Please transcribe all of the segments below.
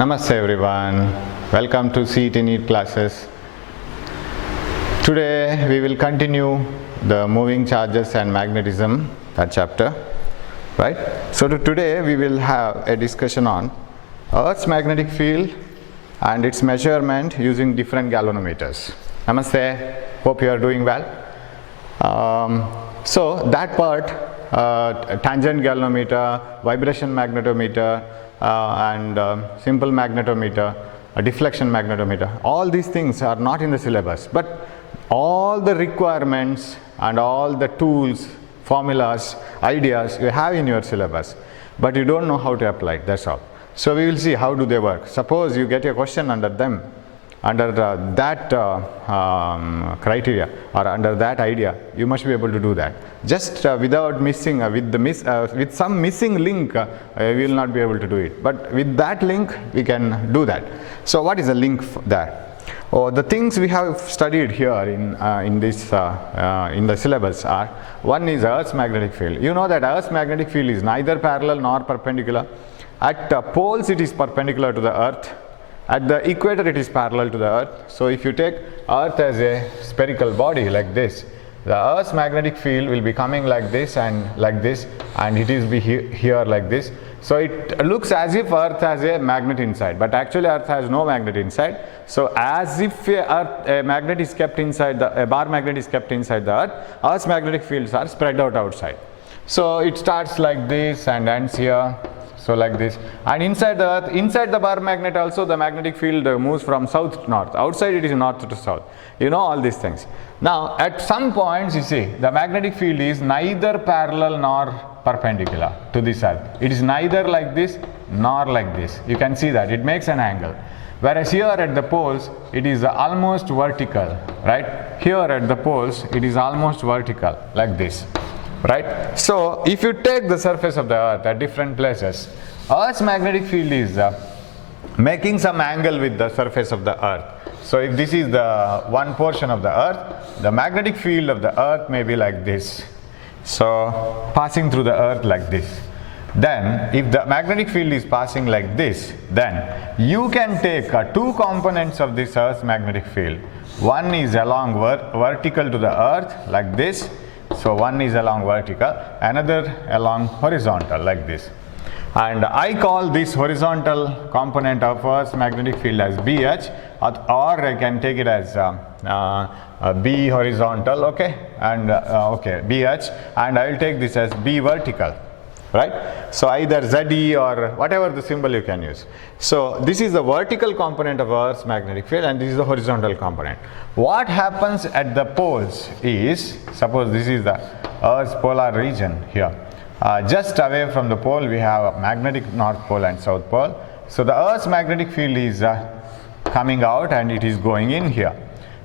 Namaste everyone, welcome to CET NEET classes. Today we will continue the moving charges and magnetism, that chapter, right? So today we will have a discussion on Earth's magnetic field and its measurement using different galvanometers. Namaste, hope you are doing well. So that part, tangent galvanometer, vibration magnetometer, and simple magnetometer, a deflection magnetometer, all these things are not in the syllabus, but all the requirements and all the tools, formulas, ideas you have in your syllabus, but you don't know how to apply it, that's all. So we will see how do they work. Suppose you get a question under them, under that criteria or under that idea, you must be able to do that. Just without missing, with some missing link, we will not be able to do it. But with that link, we can do that. So what is the link there? Oh, the things we have studied here in the syllabus are, one is Earth's magnetic field. You know that Earth's magnetic field is neither parallel nor perpendicular. At poles, it is perpendicular to the Earth. At the equator, it is parallel to the Earth. So if you take Earth as a spherical body like this, the Earth's magnetic field will be coming like this, and it is here like this. So it looks as if Earth has a magnet inside, but actually Earth has no magnet inside. So as if a magnet is kept inside, a bar magnet is kept inside the Earth, Earth's magnetic fields are spread out outside. So it starts like this and ends here. So like this, and inside the Earth, inside the bar magnet also, the magnetic field moves from south to north. Outside it is north to south. You know all these things. Now at some points, you see, the magnetic field is neither parallel nor perpendicular to this Earth. It is neither like this nor like this. You can see that it makes an angle. Whereas here at the poles, it is almost vertical, right? Here at the poles, it is almost vertical like this. Right? So if you take the surface of the Earth at different places, Earth's magnetic field is making some angle with the surface of the Earth. So if this is the one portion of the Earth, the magnetic field of the Earth may be like this. So passing through the Earth like this. Then if the magnetic field is passing like this, then you can take two components of this Earth's magnetic field. One is along vertical to the Earth like this. So one is along vertical, another along horizontal like this. And I call this horizontal component of Earth's magnetic field as BH, or I can take it as B horizontal, okay, and BH, and I will take this as B vertical, right? So either ZE or whatever the symbol you can use. So this is the vertical component of Earth's magnetic field, and this is the horizontal component. What happens at the poles is, suppose this is the Earth's polar region here. Just away from the pole, we have a magnetic north pole and south pole. So the Earth's magnetic field is coming out and it is going in here.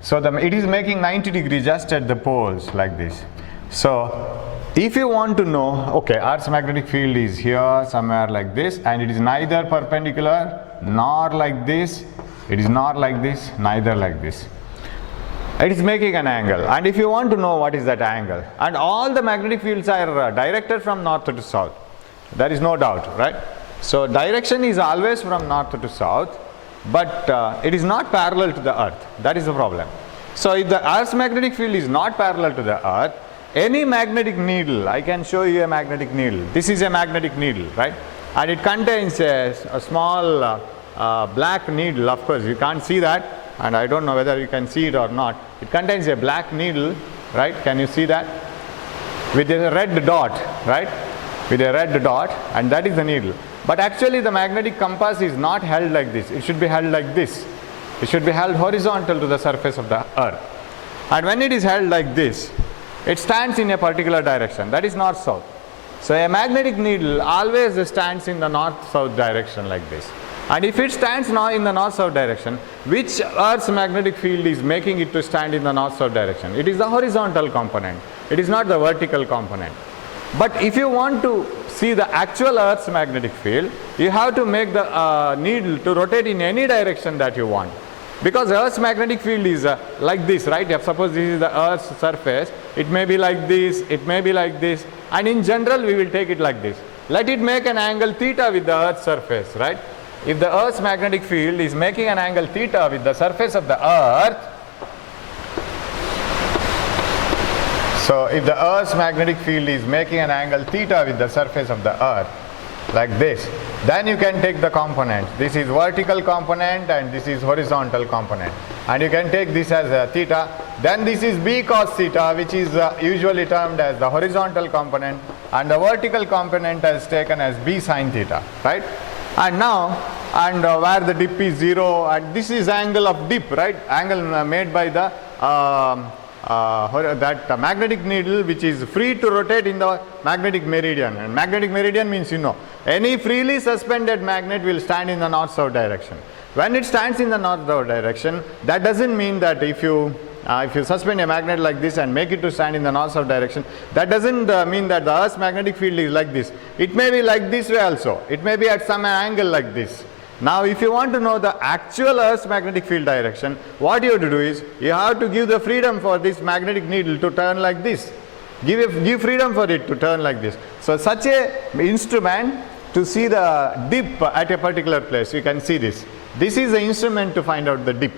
So it is making 90 degrees just at the poles like this. So if you want to know, okay, Earth's magnetic field is here somewhere like this, and it is neither perpendicular nor like this, it is not like this, neither like this. It is making an angle, and if you want to know what is that angle, and all the magnetic fields are directed from north to south, there is no doubt, right? So direction is always from north to south, but it is not parallel to the Earth. That is the problem. So if the Earth's magnetic field is not parallel to the Earth, any magnetic needle, I can show you a magnetic needle. This is a magnetic needle, right? And it contains a small black needle. Of course, you can't see that, and I don't know whether you can see it or not. It contains a black needle, right? Can you see that? With a red dot, right? With a red dot, and that is the needle. But actually the magnetic compass is not held like this. It should be held like this. It should be held horizontal to the surface of the Earth. And when it is held like this, it stands in a particular direction, that is north-south. So a magnetic needle always stands in the north-south direction like this. And if it stands now in the north-south direction, which Earth's magnetic field is making it to stand in the north-south direction? It is the horizontal component. It is not the vertical component. But if you want to see the actual Earth's magnetic field, you have to make the needle to rotate in any direction that you want. Because Earth's magnetic field is like this, right? If suppose this is the Earth's surface, it may be like this, it may be like this, and in general we will take it like this. Let it make an angle theta with the Earth's surface, right? if the Earth's magnetic field is making an angle theta with the surface of the Earth, so if the Earth's magnetic field is making an angle theta with the surface of the Earth, like this, then you can take the component. This is vertical component and this is horizontal component. And you can take this as a theta. Then this is b cos theta, which is usually termed as the horizontal component, and the vertical component is taken as b sin theta, right? And now, where the dip is 0, and this is angle of dip, right? Angle made by the that magnetic needle, which is free to rotate in the magnetic meridian. And magnetic meridian means, you know, any freely suspended magnet will stand in the north-south direction. When it stands in the north-south direction, that doesn't mean that if you suspend a magnet like this and make it to stand in the north-south direction, that doesn't mean that the Earth's magnetic field is like this. It may be like this way also. It may be at some angle like this. Now, if you want to know the actual Earth's magnetic field direction, what you have to do is, you have to give the freedom for this magnetic needle to turn like this. Give freedom for it to turn like this. So, such a instrument to see the dip at a particular place, you can see this. This is the instrument to find out the dip.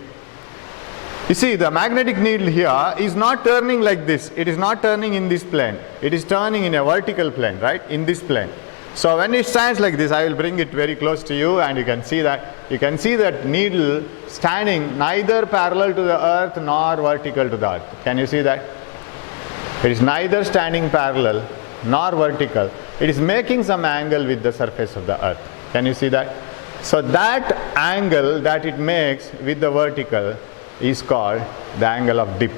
You see, the magnetic needle here is not turning like this. It is not turning in this plane. It is turning in a vertical plane, right? In this plane. So when it stands like this, I will bring it very close to you, and you can see that needle standing neither parallel to the Earth nor vertical to the Earth. Can you see that? It is neither standing parallel nor vertical. It is making some angle with the surface of the Earth. Can you see that? So that angle that it makes with the vertical is called the angle of dip.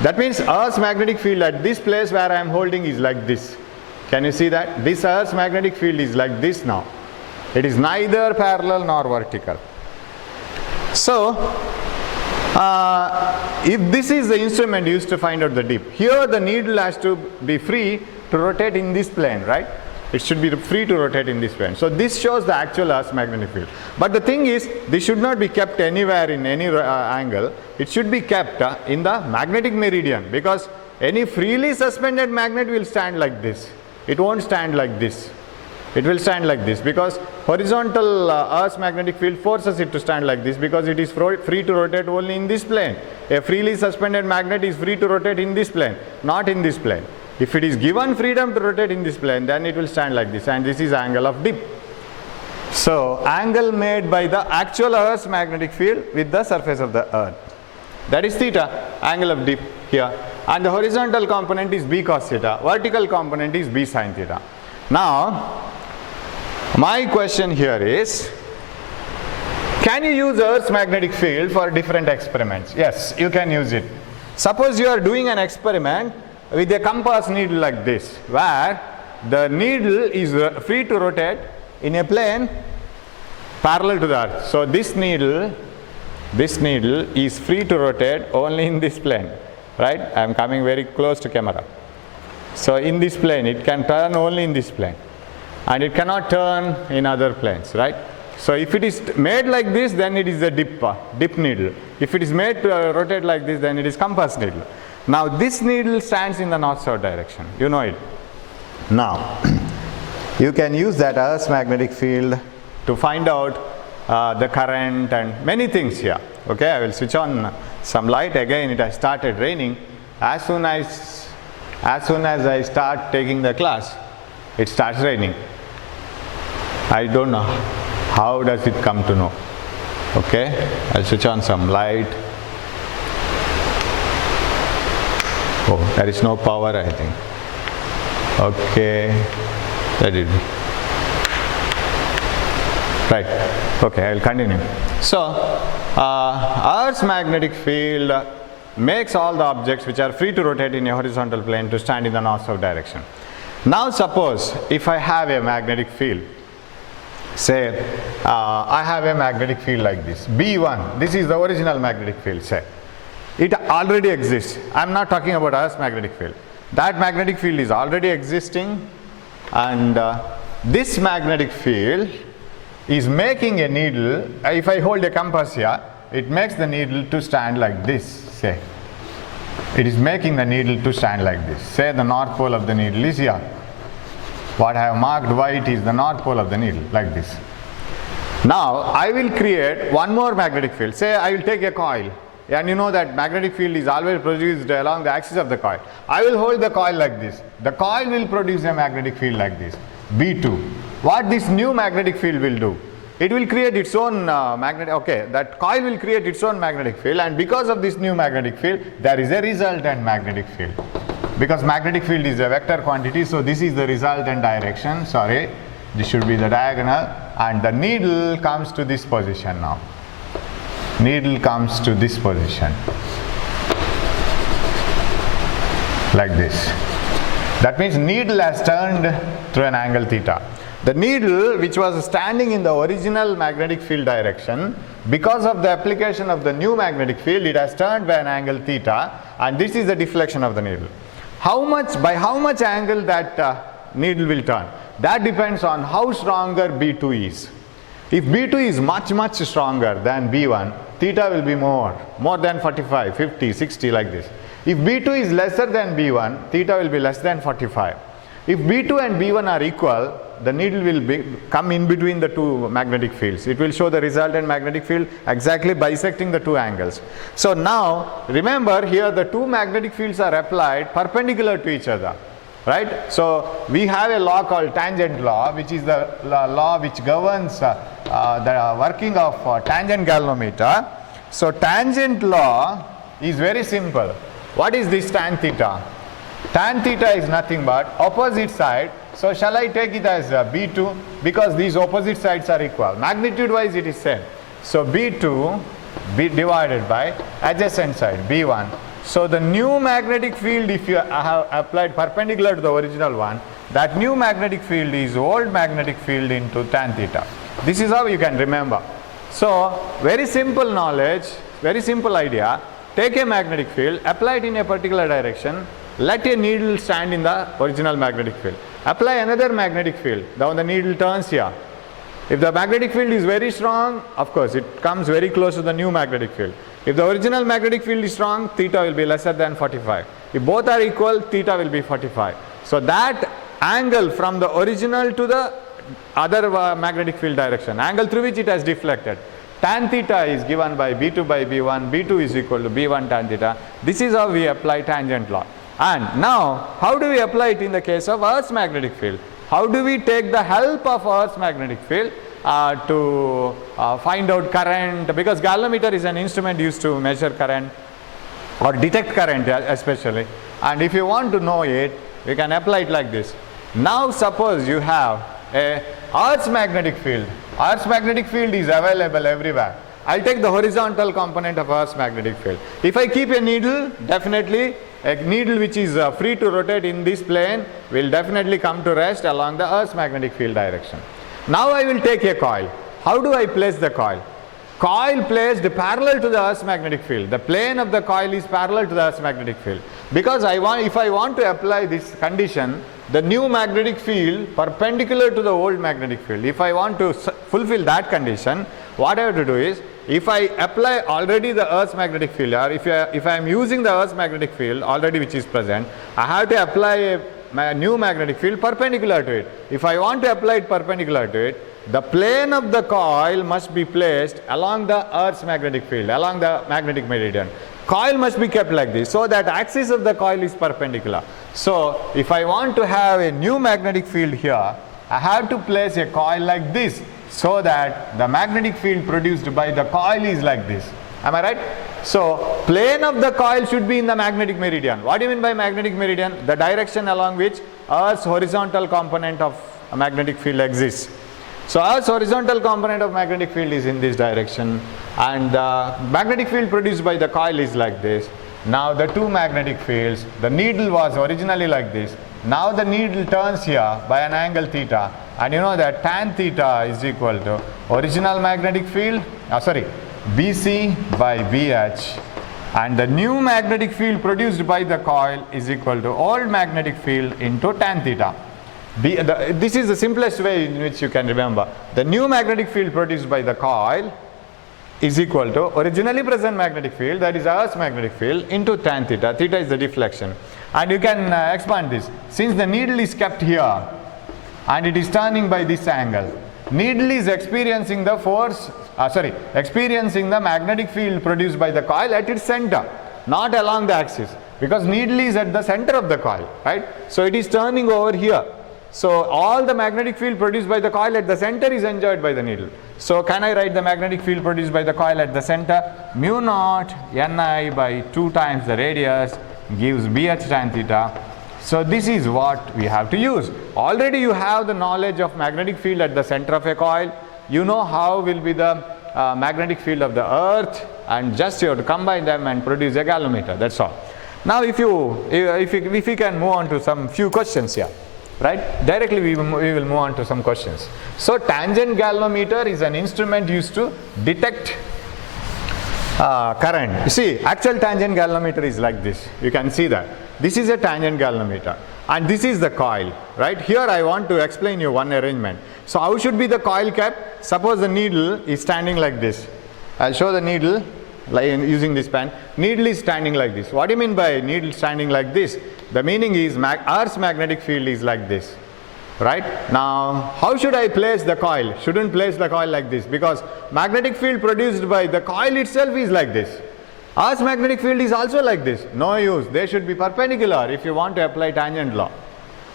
That means Earth's magnetic field at this place where I am holding is like this. Can you see that? This Earth's magnetic field is like this now. It is neither parallel nor vertical. So, if this is the instrument used to find out the dip, here the needle has to be free to rotate in this plane, right? It should be free to rotate in this plane. So this shows the actual Earth's magnetic field. But the thing is, this should not be kept anywhere in any angle. It should be kept in the magnetic meridian, because any freely suspended magnet will stand like this. It won't stand like this. It will stand like this, because horizontal Earth's magnetic field forces it to stand like this, because it is free to rotate only in this plane. A freely suspended magnet is free to rotate in this plane, not in this plane. If it is given freedom to rotate in this plane, then it will stand like this, and this is angle of dip. So, angle made by the actual Earth's magnetic field with the surface of the Earth. That is theta, angle of dip here. And the horizontal component is b cos theta, vertical component is b sin theta. Now, my question here is, can you use Earth's magnetic field for different experiments? Yes, you can use it. Suppose you are doing an experiment with a compass needle like this, where the needle is free to rotate in a plane parallel to the Earth. So this needle is free to rotate only in this plane, right? I am coming very close to camera. So in this plane, it can turn only in this plane, and it cannot turn in other planes, right? So if it is made like this, then it is a dip needle. If it is made to rotate like this, then it is compass needle. Now this needle stands in the north-south direction. You know it. Now, you can use that Earth's magnetic field to find out the current and many things here. Okay, I will switch on some light. Again, it has started raining. As soon as I start taking the class, it starts raining. I don't know how does it come to know. Okay, I'll switch on some light. Oh, there is no power, I think. Okay, let it be. Right, okay, I will continue. So, Earth's magnetic field makes all the objects which are free to rotate in a horizontal plane to stand in the north-south direction. Now suppose if I have a magnetic field, say I have a magnetic field like this, B1, this is the original magnetic field, say. It already exists. I am not talking about Earth's magnetic field. That magnetic field is already existing, and this magnetic field is making a needle. If I hold a compass here, it makes the needle to stand like this, say. It is making the needle to stand like this. Say the north pole of the needle is here. What I have marked white is the north pole of the needle, like this. Now I will create one more magnetic field. Say I will take a coil, and you know that magnetic field is always produced along the axis of the coil. I will hold the coil like this. The coil will produce a magnetic field like this, B2. What this new magnetic field will do? It will create its own that coil will create its own magnetic field, and because of this new magnetic field, there is a resultant magnetic field. Because magnetic field is a vector quantity, so this is the resultant direction, sorry, this should be the diagonal, and the needle comes to this position now. Needle comes to this position, like this. That means needle has turned through an angle theta. The needle, which was standing in the original magnetic field direction, because of the application of the new magnetic field, it has turned by an angle theta, and this is the deflection of the needle. By how much angle that needle will turn? That depends on how stronger B2 is. If B2 is much stronger than B1, theta will be more than 45, 50, 60 like this. If B2 is lesser than B1, theta will be less than 45. If B2 and B1 are equal, the needle will come in between the two magnetic fields. It will show the resultant magnetic field exactly bisecting the two angles. So now remember, here the two magnetic fields are applied perpendicular to each other, right? So we have a law called tangent law, which is the law which governs the working of tangent galvanometer. So tangent law is very simple. What is this tan theta? Tan theta is nothing but opposite side. So shall I take it as B2, because these opposite sides are equal. Magnitude wise it is same. So B2 divided by adjacent side B1. So the new magnetic field, if you have applied perpendicular to the original one, that new magnetic field is old magnetic field into tan theta. This is how you can remember. So very simple knowledge, very simple idea. Take a magnetic field, apply it in a particular direction, let a needle stand in the original magnetic field. Apply another magnetic field, now the needle turns here. If the magnetic field is very strong, of course it comes very close to the new magnetic field. If the original magnetic field is strong, theta will be lesser than 45. If both are equal, theta will be 45. So that angle from the original to the other magnetic field direction, angle through which it has deflected, tan theta is given by B2 by B1, B2 is equal to B1 tan theta. This is how we apply tangent law. And now, how do we apply it in the case of Earth's magnetic field? How do we take the help of Earth's magnetic field to find out current? Because galvanometer is an instrument used to measure current or detect current especially. And if you want to know it, you can apply it like this. Now suppose you have a Earth's magnetic field. Earth's magnetic field is available everywhere. I'll take the horizontal component of Earth's magnetic field. If I keep a needle, definitely a needle which is free to rotate in this plane will definitely come to rest along the Earth's magnetic field direction. Now I will take a coil. How do I place the coil? Coil placed parallel to the Earth's magnetic field. The plane of the coil is parallel to the Earth's magnetic field. Because if I want to apply this condition, the new magnetic field perpendicular to the old magnetic field, if I want to fulfill that condition, what I have to do is, if I apply already the Earth's magnetic field, or if I am using the Earth's magnetic field already which is present, I have to apply a new magnetic field perpendicular to it. If I want to apply it perpendicular to it, the plane of the coil must be placed along the Earth's magnetic field, along the magnetic meridian. Coil must be kept like this, so that axis of the coil is perpendicular. So if I want to have a new magnetic field here, I have to place a coil like this, so that the magnetic field produced by the coil is like this. Am I right? So plane of the coil should be in the magnetic meridian. What do you mean by magnetic meridian? The direction along which Earth's horizontal component of a magnetic field exists. So Earth's horizontal component of magnetic field is in this direction, and the magnetic field produced by the coil is like this. Now the two magnetic fields, the needle was originally like this. Now the needle turns here by an angle theta, and you know that tan theta is equal to original magnetic field, BC by BH, and the new magnetic field produced by the coil is equal to old magnetic field into tan theta. This is the simplest way in which you can remember. The new magnetic field produced by the coil is equal to originally present magnetic field, that is Earth's magnetic field, into tan theta. Theta is the deflection. And you can expand this. Since the needle is kept here and it is turning by this angle, needle is experiencing the experiencing the magnetic field produced by the coil at its center, not along the axis, because needle is at the center of the coil, right? So it is turning over here. So all the magnetic field produced by the coil at the center is enjoyed by the needle. So can I write the magnetic field produced by the coil at the center? Mu naught Ni by 2 times the radius gives BH tan theta. So this is what we have to use. Already you have the knowledge of magnetic field at the center of a coil. You know how will be the magnetic field of the earth, and just you have to combine them and produce a galvanometer. That's all. Now if we can move on to some few questions here. Right? Directly we will move on to some questions. So tangent galvanometer is an instrument used to detect current. You see, actual tangent galvanometer is like this. You can see that. This is a tangent galvanometer and this is the coil. Right? Here I want to explain you one arrangement. So how should be the coil kept? Suppose the needle is standing like this. I'll show the needle using this pen. Needle is standing like this. What do you mean by needle standing like this? The meaning is Earth's magnetic field is like this, right? Now, how should I place the coil? Shouldn't place the coil like this, because magnetic field produced by the coil itself is like this. Earth's magnetic field is also like this. No use. They should be perpendicular if you want to apply tangent law.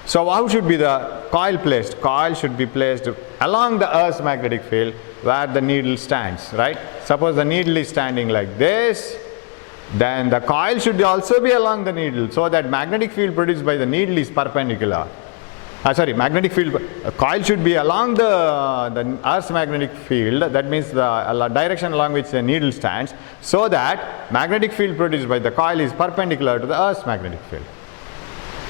So how should be the coil placed? Coil should be placed along the Earth's magnetic field where the needle stands, right? Suppose the needle is standing like this, then the coil should also be along the needle, so that magnetic field produced by the needle is perpendicular. Magnetic field coil should be along the Earth's magnetic field, that means the direction along which the needle stands, so that magnetic field produced by the coil is perpendicular to the Earth's magnetic field.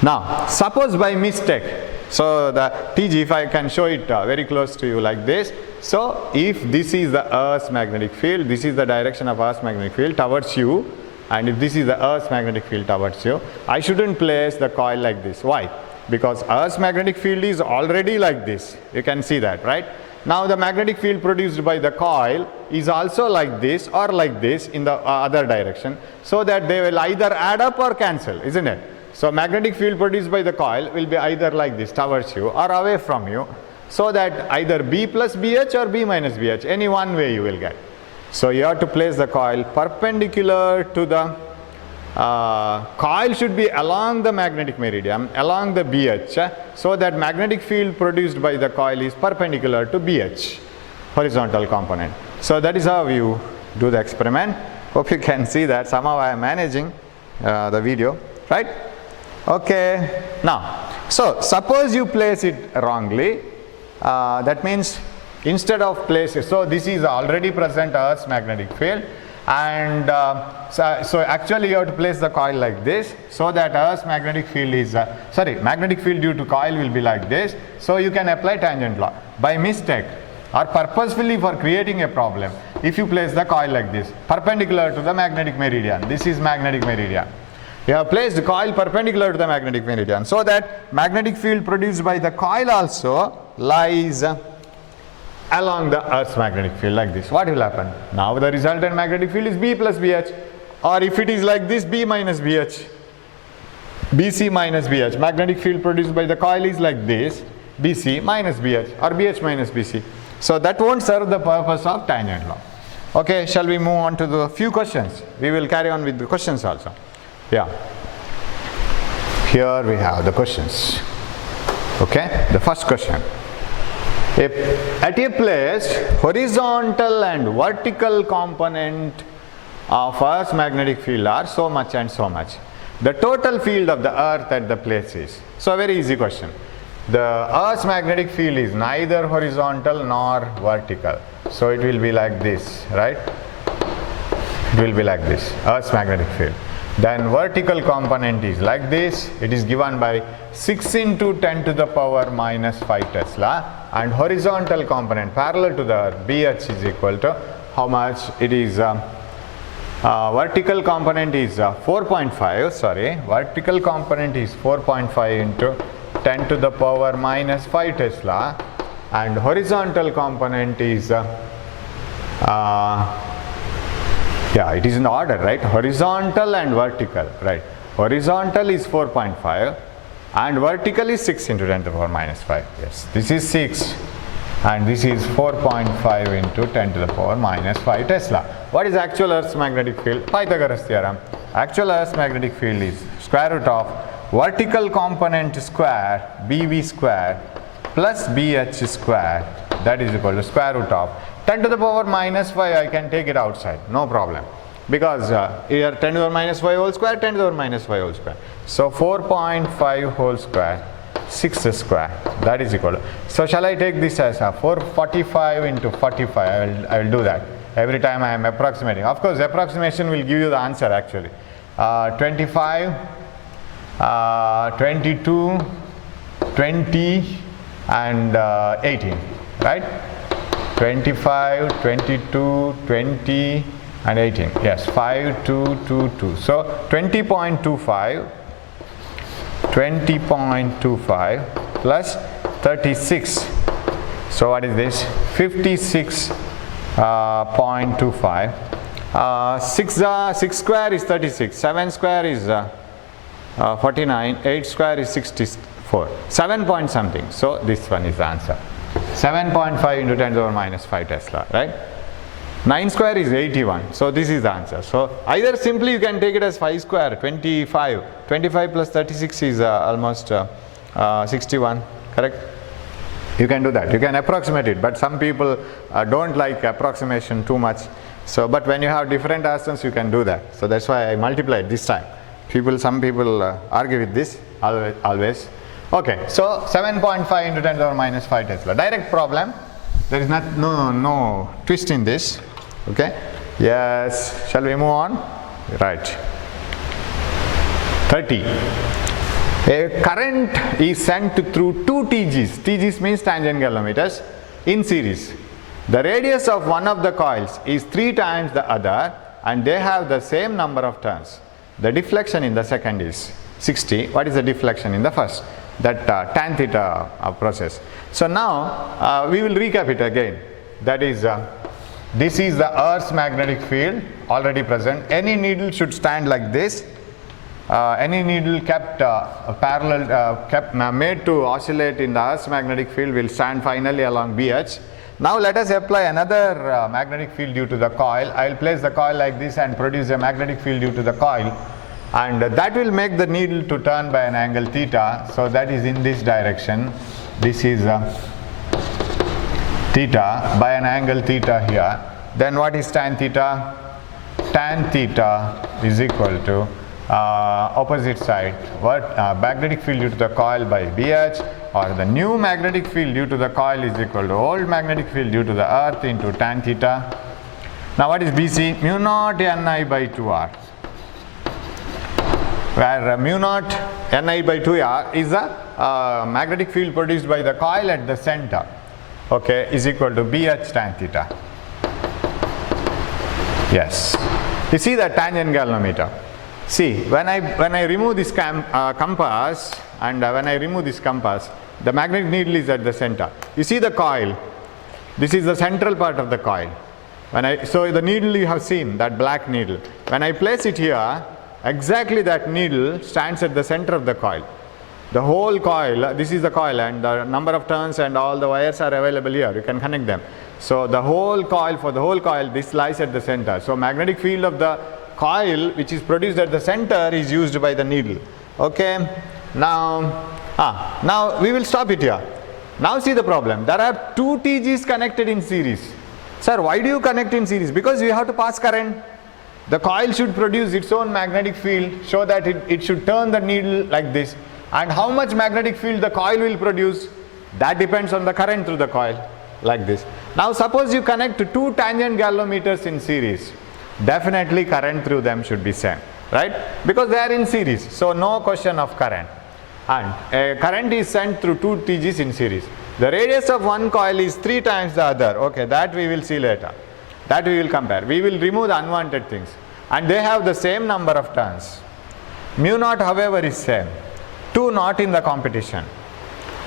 Now, suppose by mistake, so the TG, if I can show it very close to you like this. So if this is the Earth's magnetic field, this is the direction of Earth's magnetic field towards you, and if this is the Earth's magnetic field towards you, I shouldn't place the coil like this. Why? Because Earth's magnetic field is already like this. You can see that, right? Now the magnetic field produced by the coil is also like this or like this in the other direction, so that they will either add up or cancel, isn't it? So magnetic field produced by the coil will be either like this towards you or away from you, so that either B plus BH or B minus BH, any one way you will get. So you have to place the coil perpendicular to the coil should be along the magnetic meridian, along the BH, so that magnetic field produced by the coil is perpendicular to BH, horizontal component. So that is how you do the experiment. Hope you can see that. Somehow I am managing the video, right? Okay. Now, so suppose you place it wrongly. That means instead of placing, so this is already present Earth's magnetic field, and so actually you have to place the coil like this, so that Earth's magnetic field is magnetic field due to coil will be like this. So you can apply tangent law. By mistake or purposefully for creating a problem, if you place the coil like this, perpendicular to the magnetic meridian, this is magnetic meridian. You have placed the coil perpendicular to the magnetic meridian, so that magnetic field produced by the coil also lies along the Earth's magnetic field like this. What will happen? Now the resultant magnetic field is B plus BH, or if it is like this, B minus BH, BC minus BH. Magnetic field produced by the coil is like this, BC minus BH or BH minus BC. So that won't serve the purpose of tangent law. Okay, shall we move on to the few questions? We will carry on with the questions also. Yeah. Here we have the questions. Okay, the first question. At a place, horizontal and vertical component of Earth's magnetic field are so much and so much. The total field of the Earth at the place is. So a very easy question. The Earth's magnetic field is neither horizontal nor vertical. So it will be like this, right? It will be like this, Earth's magnetic field. Then vertical component is like this. It is given by 6 into 10 to the power minus 5 Tesla. And horizontal component parallel to the Earth, BH is equal to how much? It is vertical component is 4.5, vertical component is 4.5 into 10 to the power minus 5 Tesla, and horizontal component is it is in order, right? Horizontal and vertical, right? Horizontal is 4.5 and vertical is 6 into 10 to the power minus 5. Yes, this is 6 and this is 4.5 into 10 to the power minus 5 Tesla. What is actual Earth's magnetic field? Pythagoras theorem. Actual Earth's magnetic field is square root of vertical component square BV square plus BH square, that is equal to square root of 10 to the power minus 5. I can take it outside, no problem, because here 10 to the power minus 5 whole square, 10 to the power minus 5 whole square. So 4.5 whole square, 6 square, that is equal to, so shall I take this as 445 into 45? I will do that every time I am approximating. Of course, approximation will give you the answer actually. 25, 22, 20 and 18, right? 25, 22, 20 and 18. Yes, 5, 2, 2, 2. So 20.25 plus 36. So what is this? 56.25. 6 square is 36. 7 square is 49. 8 square is 64. 7 point something. So this one is the answer. 7.5 into 10 to the power minus 5 Tesla, right? 9 square is 81. So this is the answer. So either simply you can take it as 5 square, 25. 25 plus 36 is almost 61, correct? You can do that. You can approximate it, but some people don't like approximation too much. So, but when you have different asymptotes, you can do that. So that's why I multiplied this time. Some people argue with this always. Okay, so 7.5 into 10 to the power minus 5 Tesla. Direct problem. There is no twist in this. Okay. Yes. Shall we move on? Right. 30. A current is sent through two TGs. TGs means tangent galvanometers in series. The radius of one of the coils is 3 times the other, and they have the same number of turns. The deflection in the second is 60. What is the deflection in the first? That tan theta process. So now we will recap it again. That is, this is the Earth's magnetic field already present. Any needle should stand like this. Any needle kept made to oscillate in the Earth's magnetic field will stand finally along BH. Now let us apply another magnetic field due to the coil. I will place the coil like this and produce a magnetic field due to the coil, and that will make the needle to turn by an angle theta. So that is in this direction. This is theta by an angle theta here. Then what is tan theta? Tan theta is equal to opposite side, magnetic field due to the coil by BH, or the new magnetic field due to the coil is equal to old magnetic field due to the earth into tan theta. Now what is BC? Mu naught Ni by 2R, where mu naught Ni by 2R is the magnetic field produced by the coil at the center, okay, is equal to BH tan theta. Yes, you see the tangent galvanometer. See, when I remove this compass, and when I remove this compass, the magnetic needle is at the center. You see the coil. This is the central part of the coil. So the needle you have seen, that black needle. When I place it here, exactly that needle stands at the center of the coil. The whole coil, this is the coil, and the number of turns and all the wires are available here. You can connect them. So the whole coil, for the whole coil, this lies at the center. So magnetic field of the coil which is produced at the center is used by the needle. Okay. Now we will stop it here. Now see the problem. There are two TGs connected in series. Sir, why do you connect in series? Because you have to pass current. The coil should produce its own magnetic field, so that it should turn the needle like this. And how much magnetic field the coil will produce, that depends on the current through the coil, like this. Now suppose you connect two tangent galvanometers in series. Definitely current through them should be same, right? Because they are in series, so no question of current. And a current is sent through two TGs in series. The radius of one coil is 3 times the other. Okay, that we will see later. That we will compare. We will remove the unwanted things. And they have the same number of turns. Mu naught, however, is same. 2 not in the competition.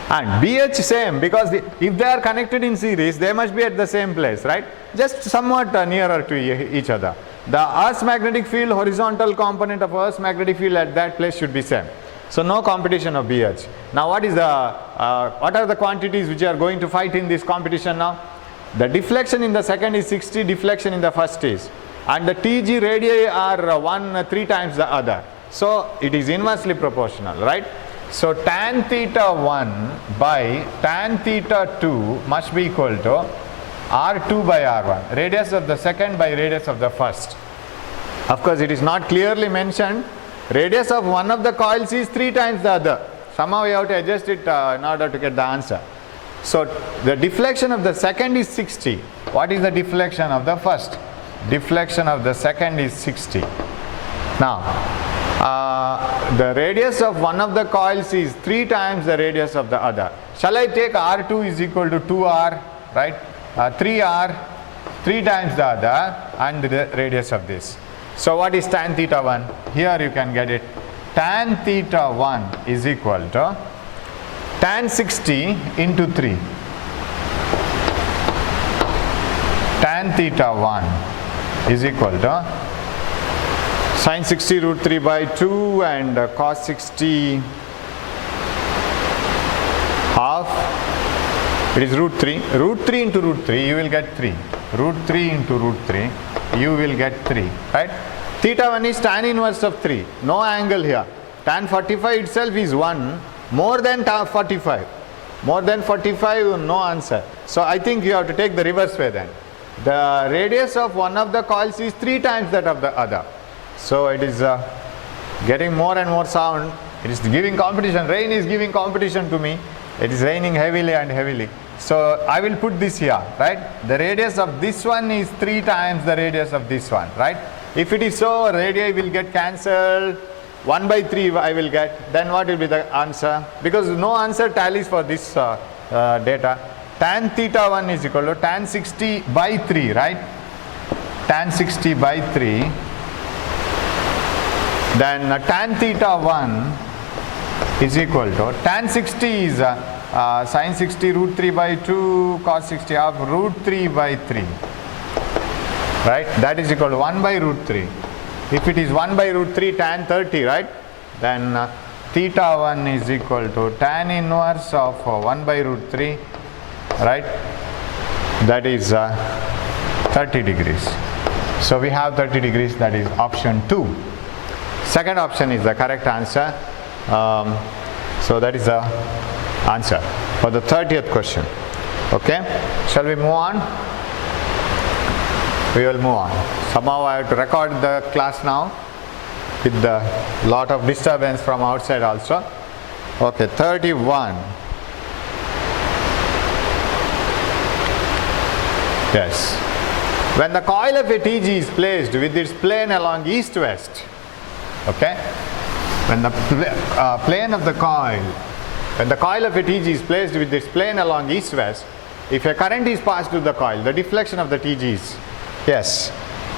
And BH same, because if they are connected in series, they must be at the same place, right? Just somewhat nearer to each other. The Earth's magnetic field, horizontal component of Earth's magnetic field at that place should be same. So no competition of BH. Now what are the quantities which are going to fight in this competition now? The deflection in the second is 60, deflection in the first is. And the TG radii are 3 times the other. So it is inversely proportional, right? So tan theta 1 by tan theta 2 must be equal to R2 by R1. Radius of the second by radius of the first. Of course, it is not clearly mentioned. Radius of one of the coils is 3 times the other. Somehow you have to adjust it in order to get the answer. So the deflection of the second is 60. What is the deflection of the first? Deflection of the second is 60. Now, the radius of one of the coils is 3 times the radius of the other. Shall I take R2 is equal to 2R, right? 3R, 3 times the other, and the radius of this. So what is tan theta 1? Here you can get it. Tan theta 1 is equal to tan 60 into 3. Tan theta 1 is equal to sin 60 root 3 by 2 and cos 60 half. It is root 3. Root 3 into root 3 you will get 3. Root 3 into root 3 you will get 3, right? Theta 1 is tan inverse of 3. No angle here. Tan 45 itself is 1. More than 45. More than 45, no answer. So I think you have to take the reverse way then. The radius of one of the coils is 3 times that of the other. So it is getting more and more sound. It is giving competition. Rain is giving competition to me. It is raining heavily and heavily. So I will put this here, right? The radius of this one is 3 times the radius of this one, right? If it is so, radii will get cancelled. 1 by 3 I will get. Then what will be the answer? Because no answer tallies for this data. Tan theta 1 is equal to tan 60 by 3, right? Tan 60 by 3. Then tan theta 1 is equal to tan 60 is sin 60 root 3 by 2 cos 60 half root 3 by 3, right? That is equal to 1 by root 3. If it is 1 by root 3 tan 30, right? Then theta 1 is equal to tan inverse of 1 by root 3, right? That is 30 degrees. So we have 30 degrees, that is option 2. Second option is the correct answer. So that is the answer for the 30th question. Okay, shall we move on? We will move on. Somehow I have to record the class now with the lot of disturbance from outside also. Okay, 31. Yes. When the coil of a TG is placed with its plane along east-west, okay, when the plane of the coil, when the coil of a TG is placed with its plane along east-west, if a current is passed through the coil, the deflection of the TG is, yes,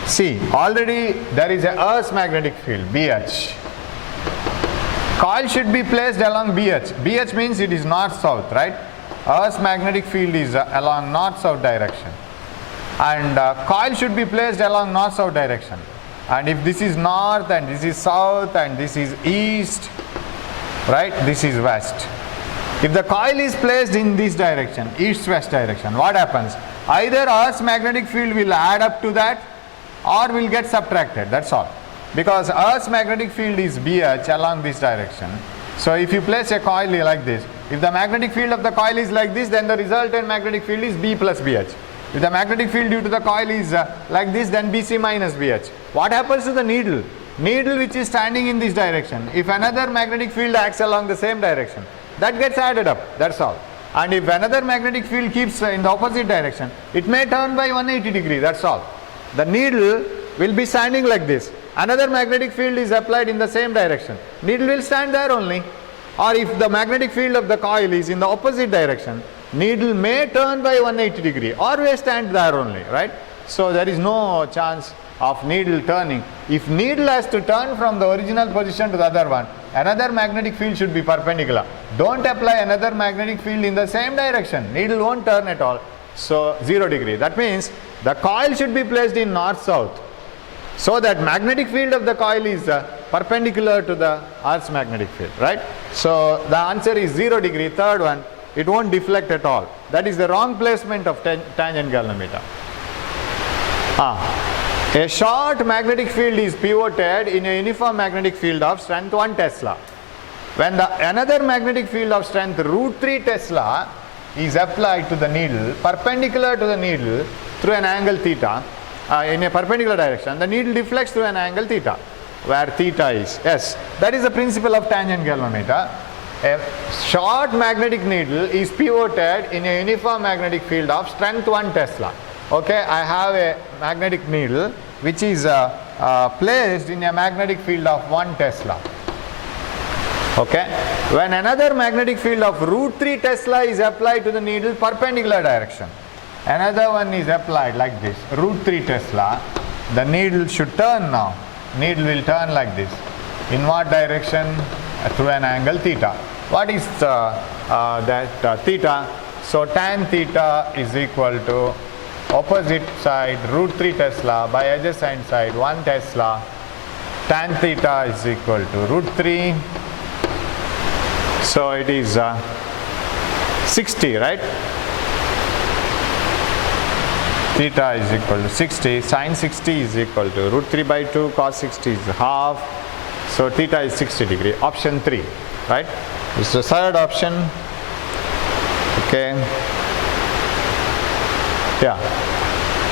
see, already there is a Earth's magnetic field, BH. Coil should be placed along BH. BH means it is north-south, right? Earth's magnetic field is along north-south direction. And coil should be placed along north-south direction. And if this is north and this is south and this is east, right, this is west. If the coil is placed in this direction, east-west direction, what happens? Either Earth's magnetic field will add up to that or will get subtracted, that's all. Because Earth's magnetic field is BH along this direction. So if you place a coil like this, if the magnetic field of the coil is like this, then the resultant magnetic field is B plus BH. If the magnetic field due to the coil is like this, then BC minus BH. What happens to the needle? Needle which is standing in this direction, if another magnetic field acts along the same direction, that gets added up, that's all. And if another magnetic field keeps in the opposite direction, it may turn by 180 degrees, that's all. The needle will be standing like this. Another magnetic field is applied in the same direction. Needle will stand there only. Or if the magnetic field of the coil is in the opposite direction, needle may turn by 180 degree or may stand there only, right? So there is no chance of needle turning. If needle has to turn from the original position to the other one, another magnetic field should be perpendicular. Don't apply another magnetic field in the same direction. Needle won't turn at all. So 0 degree. That means the coil should be placed in north-south, so that magnetic field of the coil is perpendicular to the Earth's magnetic field, right? So the answer is 0 degree, third one, it won't deflect at all. That is the wrong placement of tangent galvanometer. A short magnetic field is pivoted in a uniform magnetic field of strength 1 Tesla. When another magnetic field of strength √3 Tesla is applied to the needle, perpendicular to the needle through an angle theta, in a perpendicular direction, the needle deflects through an angle theta, where theta is. Yes, that is the principle of tangent galvanometer. A short magnetic needle is pivoted in a uniform magnetic field of strength 1 Tesla. Okay, I have a magnetic needle which is placed in a magnetic field of 1 Tesla. Okay, when another magnetic field of √3 Tesla is applied to the needle perpendicular direction, another one is applied like this, √3 Tesla, the needle should turn now. Needle will turn like this. In what direction? Through an angle theta. What is that theta? So tan theta is equal to opposite side √3 Tesla by adjacent side 1 Tesla. Tan theta is equal to √3. So it is 60, right? Theta is equal to 60. Sin 60 is equal to √3 by 2. Cos 60 is half. So theta is 60 degree. Option 3, right? This is the third option. Okay. Yeah.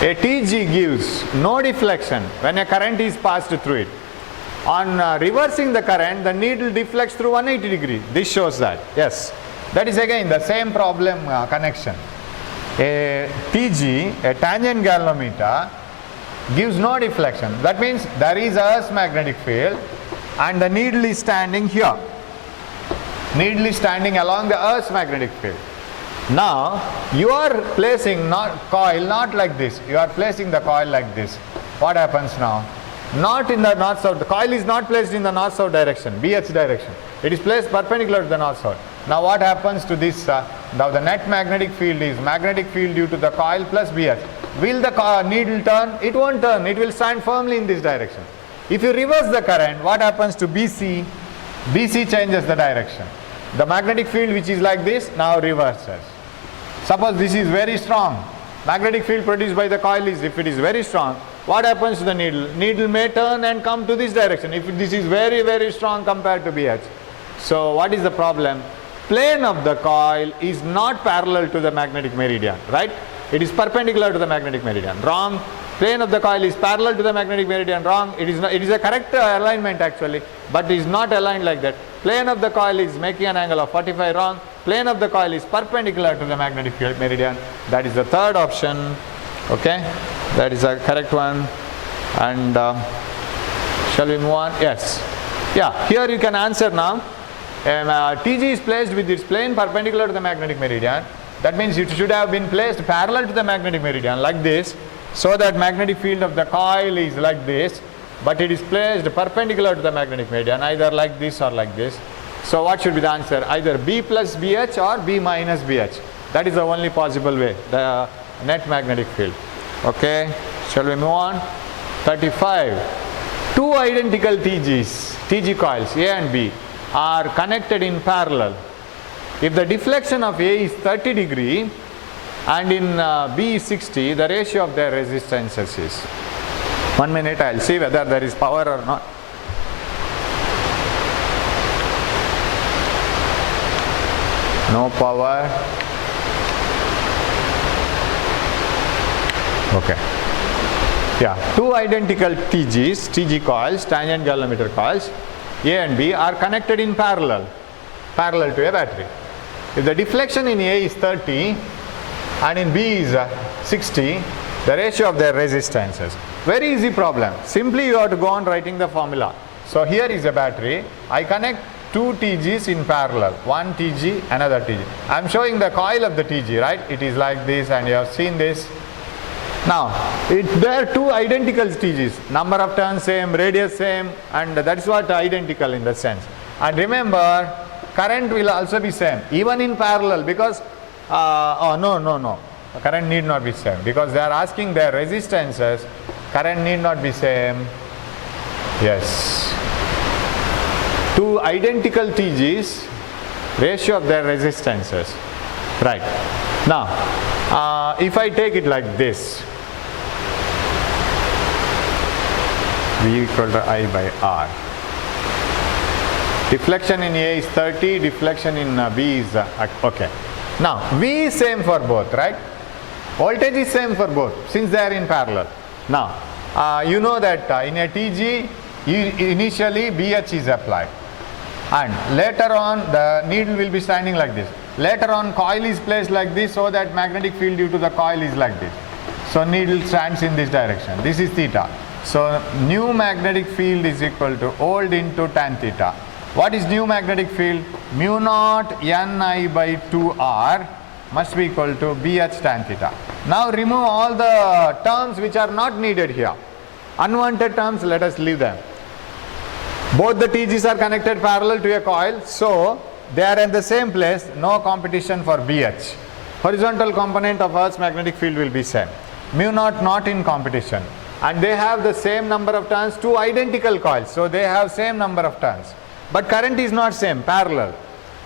A TG gives no deflection when a current is passed through it. On reversing the current, the needle deflects through 180 degree. This shows that. Yes. That is again the same problem connection. A TG, a tangent galvanometer, gives no deflection. That means there is Earth's magnetic field and the needle is standing here. Needle is standing along the Earth's magnetic field. Now you are placing coil not like this. You are placing the coil like this. What happens now? Not in the north-south. The coil is not placed in the north-south direction, BH direction. It is placed perpendicular to the north-south. Now what happens to this? Now the net magnetic field is magnetic field due to the coil plus BH. Will the needle turn? It won't turn. It will stand firmly in this direction. If you reverse the current, what happens to BC? BC changes the direction. The magnetic field which is like this now reverses. Suppose this is very strong. Magnetic field produced by the coil is, if it is very strong, what happens to the needle? Needle may turn and come to this direction if this is very, very strong compared to BH. So what is the problem? Plane of the coil is not parallel to the magnetic meridian, right? It is perpendicular to the magnetic meridian. Wrong. Plane of the coil is parallel to the magnetic meridian. Wrong. It is not, it is a correct alignment actually, but it is not aligned like that. Plane of the coil is making an angle of 45. Wrong. Plane of the coil is perpendicular to the magnetic meridian. That is the third option. Okay, that is a correct one. And shall we move on? Yes. Yeah, here you can answer now. TG is placed with its plane perpendicular to the magnetic meridian. That means it should have been placed parallel to the magnetic meridian like this, so that magnetic field of the coil is like this, but it is placed perpendicular to the magnetic meridian, either like this or like this. So what should be the answer? Either B plus BH or B minus BH. That is the only possible way, the net magnetic field. Okay, shall we move on? 35. Two identical TG coils A and B are connected in parallel. If the deflection of A is 30 degree and in B is 60, the ratio of their resistances is. 1 minute, I will see whether there is power or not. No power. Okay. Yeah, two identical TG coils, tangent galvanometer coils, A and B are connected in parallel to a battery. If the deflection in A is 30 and in B is 60, the ratio of their resistances. Very easy problem. Simply you have to go on writing the formula. So here is a battery. I connect two TGs in parallel, one TG, another TG. I am showing the coil of the TG, right? It is like this and you have seen this. Now, there are two identical TGs, number of turns same, radius same, and that is what identical in the sense. And remember, current will also be same, even in parallel, because, no, current need not be same, because they are asking their resistances, current need not be same. Yes. two identical TGs, ratio of their resistances. Right. Now, if I take it like this, V equal to I by R. Deflection in A is 30, deflection in B is, okay. Now, V is same for both, right? Voltage is same for both since they are in parallel. Now, you know that in a TG, initially BH is applied. And later on, the needle will be standing like this. Later on, coil is placed like this so that magnetic field due to the coil is like this. So, needle stands in this direction. This is theta. So, new magnetic field is equal to old into tan theta. What is new magnetic field? Mu naught Ni by 2R must be equal to BH tan theta. Now, remove all the terms which are not needed here. Unwanted terms, let us leave them. Both the TGs are connected parallel to a coil, so they are in the same place, no competition for BH. Horizontal component of Earth's magnetic field will be same. Mu naught not in competition. And they have the same number of turns, two identical coils, so they have same number of turns. But current is not same, parallel.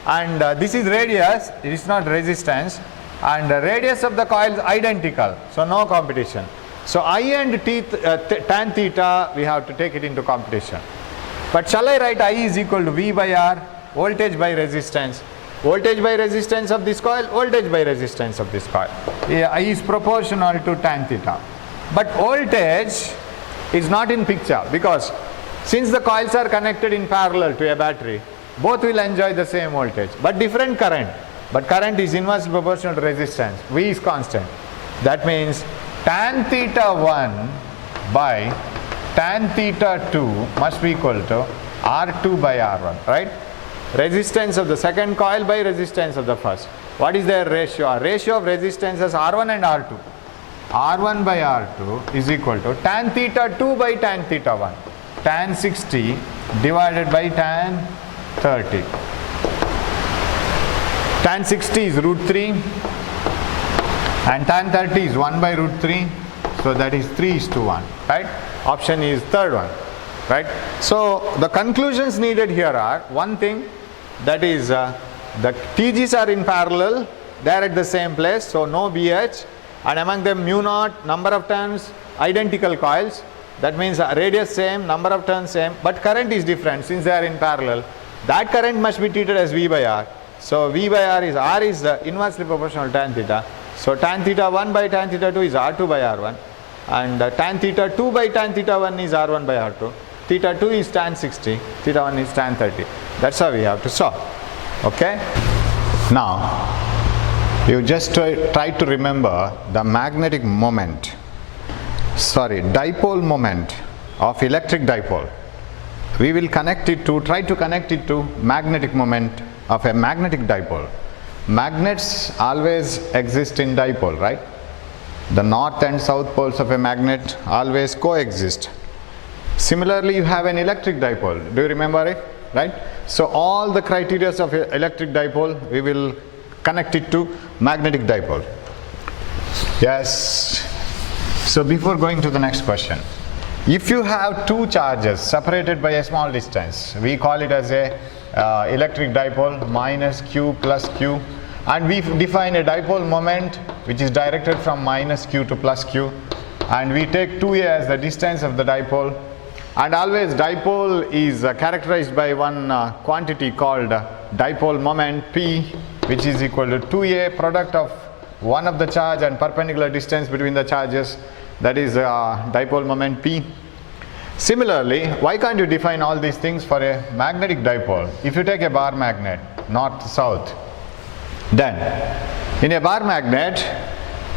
And this is radius, it is not resistance. And the radius of the coil is identical, so no competition. So I and tan theta, we have to take it into competition. But shall I write I is equal to V by R, voltage by resistance. Voltage by resistance of this coil, voltage by resistance of this coil. I is proportional to tan theta. But voltage is not in picture because since the coils are connected in parallel to a battery, both will enjoy the same voltage, but different current. But current is inversely proportional to resistance. V is constant. That means tan theta 1 by tan theta 2 must be equal to R2 by R1, right? Resistance of the second coil by resistance of the first. What is their ratio? Ratio of resistances R1 and R2. R1 by R2 is equal to tan theta 2 by tan theta 1. Tan 60 divided by tan 30. Tan 60 is root 3 and tan 30 is 1 by root 3. So that is 3:1, right? Option is third one, right? So the conclusions needed here are one thing, that is the TGs are in parallel, they are at the same place, so no BH, and among them mu naught, number of turns, identical coils. That means radius same, number of turns same, but current is different since they are in parallel. That current must be treated as V by R. So V by R is inversely proportional to tan theta. So tan theta 1 by tan theta 2 is R2 by R1. And tan theta 2 by tan theta 1 is R1 by R2. Theta 2 is tan 60, theta 1 is tan 30. That's how we have to solve. Okay? Now, you just try to remember the magnetic moment, dipole moment of electric dipole. We will try to connect it to magnetic moment of a magnetic dipole. Magnets always exist in dipole, right? The north and south poles of a magnet always coexist. Similarly, you have an electric dipole. Do you remember it? Right? So all the criteria of electric dipole, we will connect it to magnetic dipole. Yes. So before going to the next question, if you have two charges separated by a small distance, we call it as a electric dipole, minus Q plus Q, and we define a dipole moment which is directed from minus Q to plus Q, and we take 2a as the distance of the dipole, and always dipole is characterized by one quantity called dipole moment P, which is equal to 2a product of one of the charge and perpendicular distance between the charges, that is dipole moment P. Similarly, why can't you define all these things for a magnetic dipole? If you take a bar magnet, north-south, then in a bar magnet,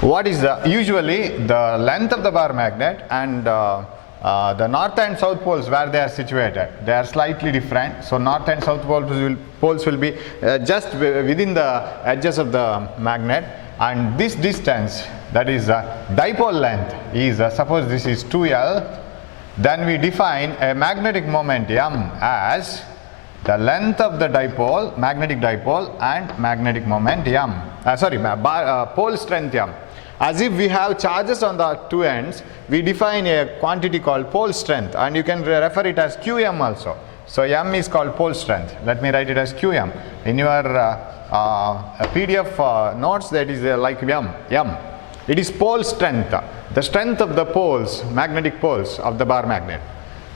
what is usually the length of the bar magnet and the north and south poles where they are situated, they are slightly different. So north and south poles will be just within the edges of the magnet, and this distance, that is dipole length, is suppose this is 2L, then we define a magnetic moment M as the length of the dipole, magnetic dipole, and magnetic moment M. Pole strength M. As if we have charges on the two ends, we define a quantity called pole strength, and you can refer it as QM also. So M is called pole strength. Let me write it as Qm. In your PDF notes, that is like M. It is pole strength, the strength of the poles, magnetic poles of the bar magnet.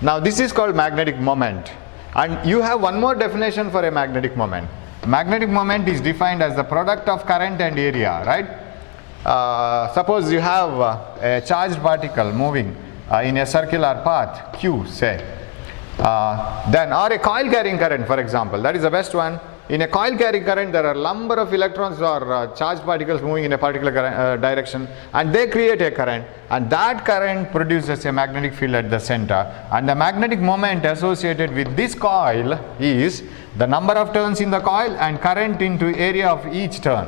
Now this is called magnetic moment. And you have one more definition for a magnetic moment. Magnetic moment is defined as the product of current and area, right? Suppose you have a charged particle moving in a circular path, Q say. Then or a coil carrying current, for example, that is the best one. In a coil carrying current, there are a number of electrons or charged particles moving in a particular direction, and they create a current, and that current produces a magnetic field at the center, and the magnetic moment associated with this coil is the number of turns in the coil and current into area of each turn,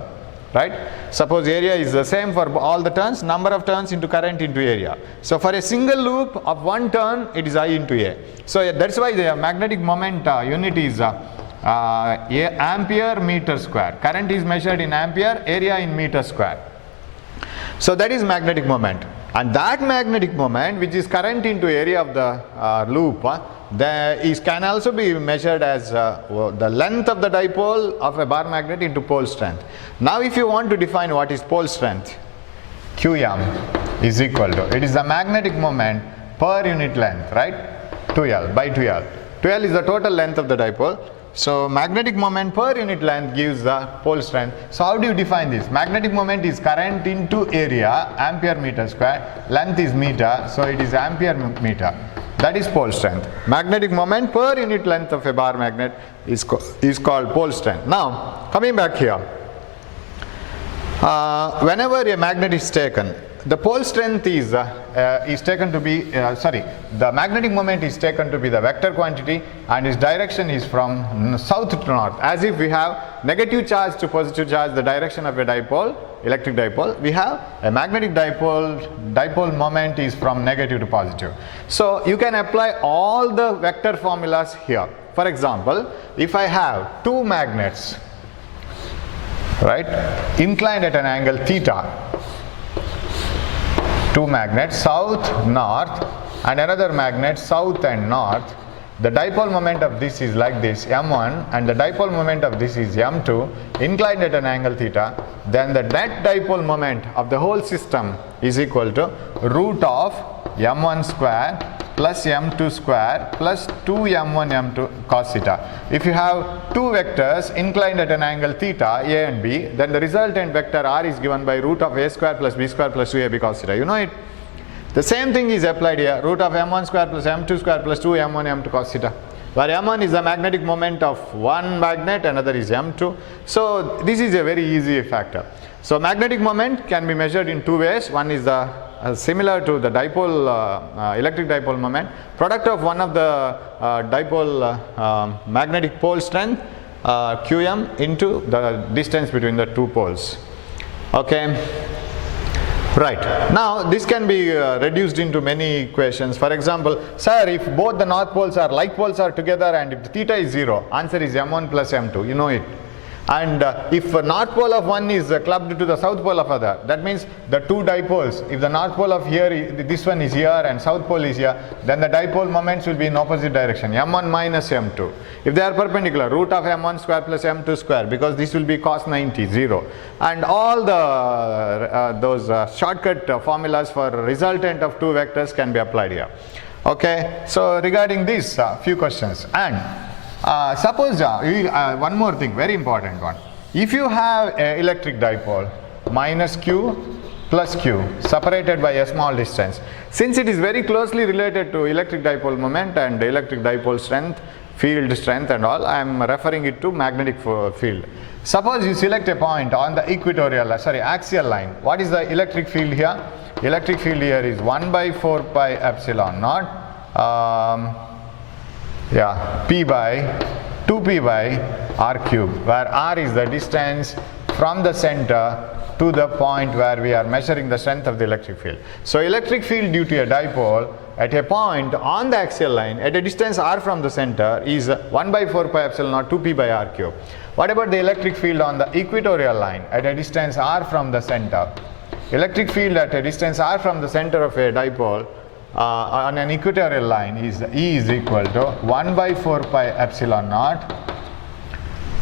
right? Suppose area is the same for all the turns, number of turns into current into area. So for a single loop of one turn, it is I into A. So that's why the magnetic moment unit is ampere meter square. Current is measured in ampere, area in meter square. So that is magnetic moment, and that magnetic moment, which is current into area of the loop, can also be measured as the length of the dipole of a bar magnet into pole strength. Now if you want to define what is pole strength, Qm is equal to, it is the magnetic moment per unit length, right? 2L by 2L. 2L is the total length of the dipole. So magnetic moment per unit length gives the pole strength. So how do you define this? Magnetic moment is current into area, ampere meter square, length is meter, so it is ampere meter. That is pole strength. Magnetic moment per unit length of a bar magnet is called pole strength. Now coming back here, whenever a magnet is taken, the pole strength is taken to be, the magnetic moment is taken to be the vector quantity, and its direction is from south to north. As if we have negative charge to positive charge, the direction of a dipole, electric dipole, we have a magnetic dipole moment is from negative to positive. So you can apply all the vector formulas here. For example, if I have two magnets, right, inclined at an angle theta, two magnets south, north, and another magnet south and north, the dipole moment of this is like this, m1, and the dipole moment of this is m2, inclined at an angle theta, then the net dipole moment of the whole system is equal to root of m1 square plus m2 square plus 2m1 m2 cos theta. If you have two vectors inclined at an angle theta, a and b, then the resultant vector r is given by root of a square plus b square plus 2ab cos theta. You know it. The same thing is applied here, root of m1 square plus m2 square plus 2m1 m2 cos theta, where m1 is the magnetic moment of one magnet, another is m2. So this is a very easy factor. So magnetic moment can be measured in two ways. One is the similar to the dipole, electric dipole moment, product of one of the dipole magnetic pole strength, Qm, into the distance between the two poles. Okay. Right. Now this can be reduced into many equations. For example, sir, if both the north poles are like poles are together and if theta is 0, answer is m1 plus m2. You know it. And if north pole of one is clubbed to the south pole of other, that means the two dipoles, if the north pole of here, this one is here and south pole is here, then the dipole moments will be in opposite direction, m1 minus m2. If they are perpendicular, root of m1 square plus m2 square, because this will be cos 90, 0. And all the those shortcut formulas for resultant of two vectors can be applied here. Okay, so regarding this, few questions. And suppose one more thing, very important one. If you have an electric dipole minus q plus q separated by a small distance, since it is very closely related to electric dipole moment and electric dipole strength, field strength and all, I am referring it to magnetic field. Suppose you select a point on the axial line. What is the electric field here? Electric field here is 1 by 4 pi epsilon naught. P by 2p by r cube, where r is the distance from the center to the point where we are measuring the strength of the electric field. So electric field due to a dipole at a point on the axial line at a distance r from the center is 1 by 4 pi epsilon naught 2p by r cube. What about the electric field on the equatorial line at a distance r from the center? Electric field at a distance r from the center of a dipole on an equatorial line is E is equal to 1 by 4 pi epsilon naught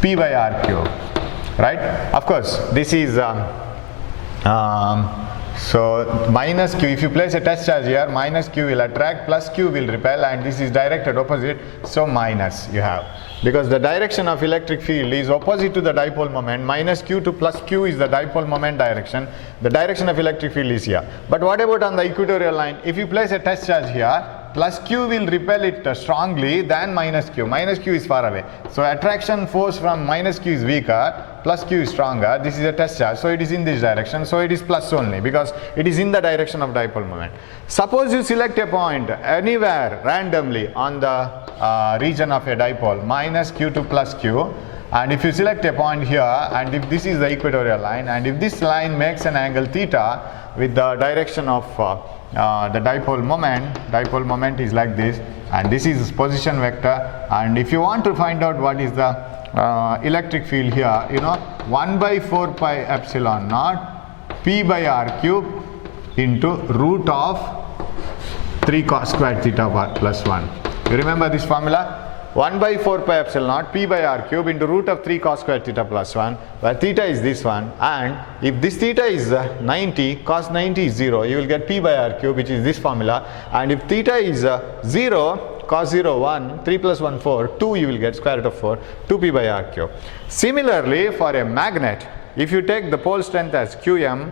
P by R cube, right? Of course, this is so minus q, if you place a test charge here, minus q will attract, plus q will repel, and this is directed opposite, so minus you have. Because the direction of electric field is opposite to the dipole moment, minus q to plus q is the dipole moment direction, the direction of electric field is here. But what about on the equatorial line? If you place a test charge here, plus q will repel it strongly than minus q. Minus q is far away. So attraction force from minus q is weaker, plus q is stronger. This is a test charge, so it is in this direction, so it is plus only because it is in the direction of dipole moment. Suppose you select a point anywhere randomly on the region of a dipole, minus q to plus q, and if you select a point here, and if this is the equatorial line, and if this line makes an angle theta with the direction of the dipole moment is like this, and this is position vector, and if you want to find out what is the electric field here, you know, 1 by 4 pi epsilon naught P by R cube into root of 3 cos squared theta plus 1. You remember this formula? 1 by 4 pi epsilon naught P by R cube into root of 3 cos squared theta plus 1, where theta is this one, and if this theta is 90, cos 90 is 0, you will get P by R cube, which is this formula, and if theta is 0, cos 0 1, 3 plus 1 4, 2 you will get square root of 4, 2p by R cube. Similarly, for a magnet, if you take the pole strength as Qm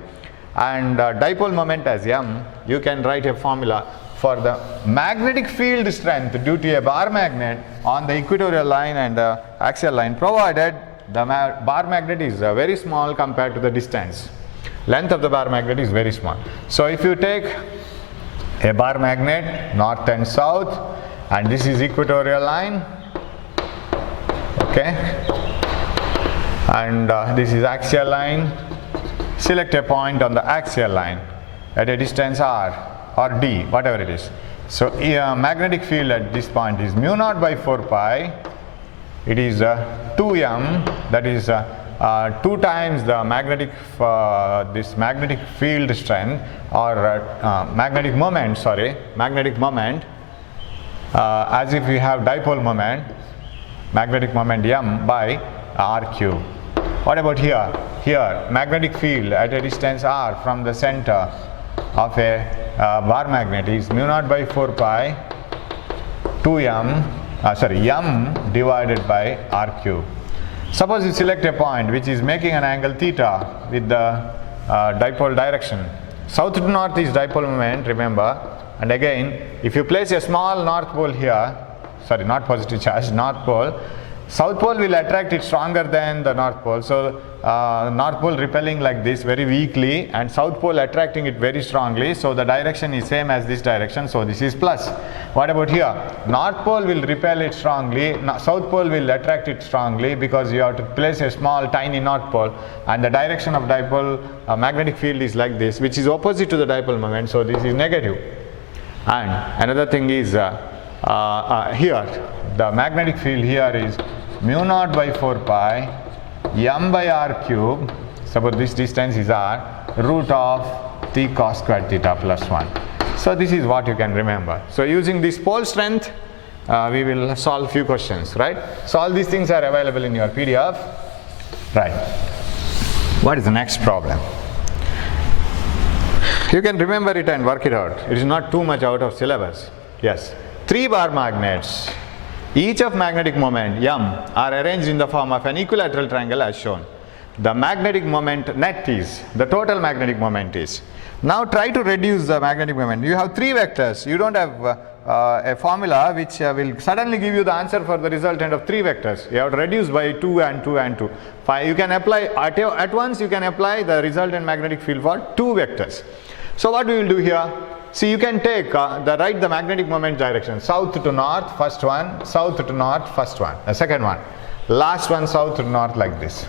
and dipole moment as m, you can write a formula for the magnetic field strength due to a bar magnet on the equatorial line and the axial line, provided the bar magnet is very small compared to the distance. Length of the bar magnet is very small. So if you take a bar magnet north and south, and this is equatorial line, okay, and this is axial line, select a point on the axial line at a distance r or d, whatever it is. So magnetic field at this point is mu naught by 4 pi, it is 2m, that is 2 times the magnetic this magnetic field strength or magnetic moment as if we have dipole moment, magnetic moment m by r cube. What about here? Here, magnetic field at a distance r from the center of a bar magnet is mu naught by 4 pi 2m, m divided by r cube. Suppose you select a point which is making an angle theta with the dipole direction. South to north is dipole moment, remember. And again, if you place a small north pole here, not positive charge, north pole, south pole will attract it stronger than the north pole. So north pole repelling like this very weakly, and south pole attracting it very strongly. So the direction is same as this direction, so this is plus. What about here? North pole will repel it strongly, south pole will attract it strongly, because you have to place a small tiny north pole, and the direction of dipole magnetic field is like this, which is opposite to the dipole moment, so this is negative. And another thing is here, the magnetic field here is mu naught by 4 pi m by r cube, suppose this distance is r, root of 3 cos squared theta plus 1. So this is what you can remember. So using this pole strength, we will solve few questions, right? So all these things are available in your PDF, right? What is the next problem? You can remember it and work it out. It is not too much out of syllabus. Yes. 3 bar magnets, each of magnetic moment m, are arranged in the form of an equilateral triangle as shown. The magnetic moment net is, the total magnetic moment is. Now try to reduce the magnetic moment. You have 3 vectors. You don't have a formula which will suddenly give you the answer for the resultant of 3 vectors. You have to reduce by 2 and 2 and 2. You can apply, at once you can apply the resultant magnetic field for 2 vectors. So what we will do here, see, you can take write the magnetic moment direction, south to north, first one, south to north, first one, the second one, last one south to north like this.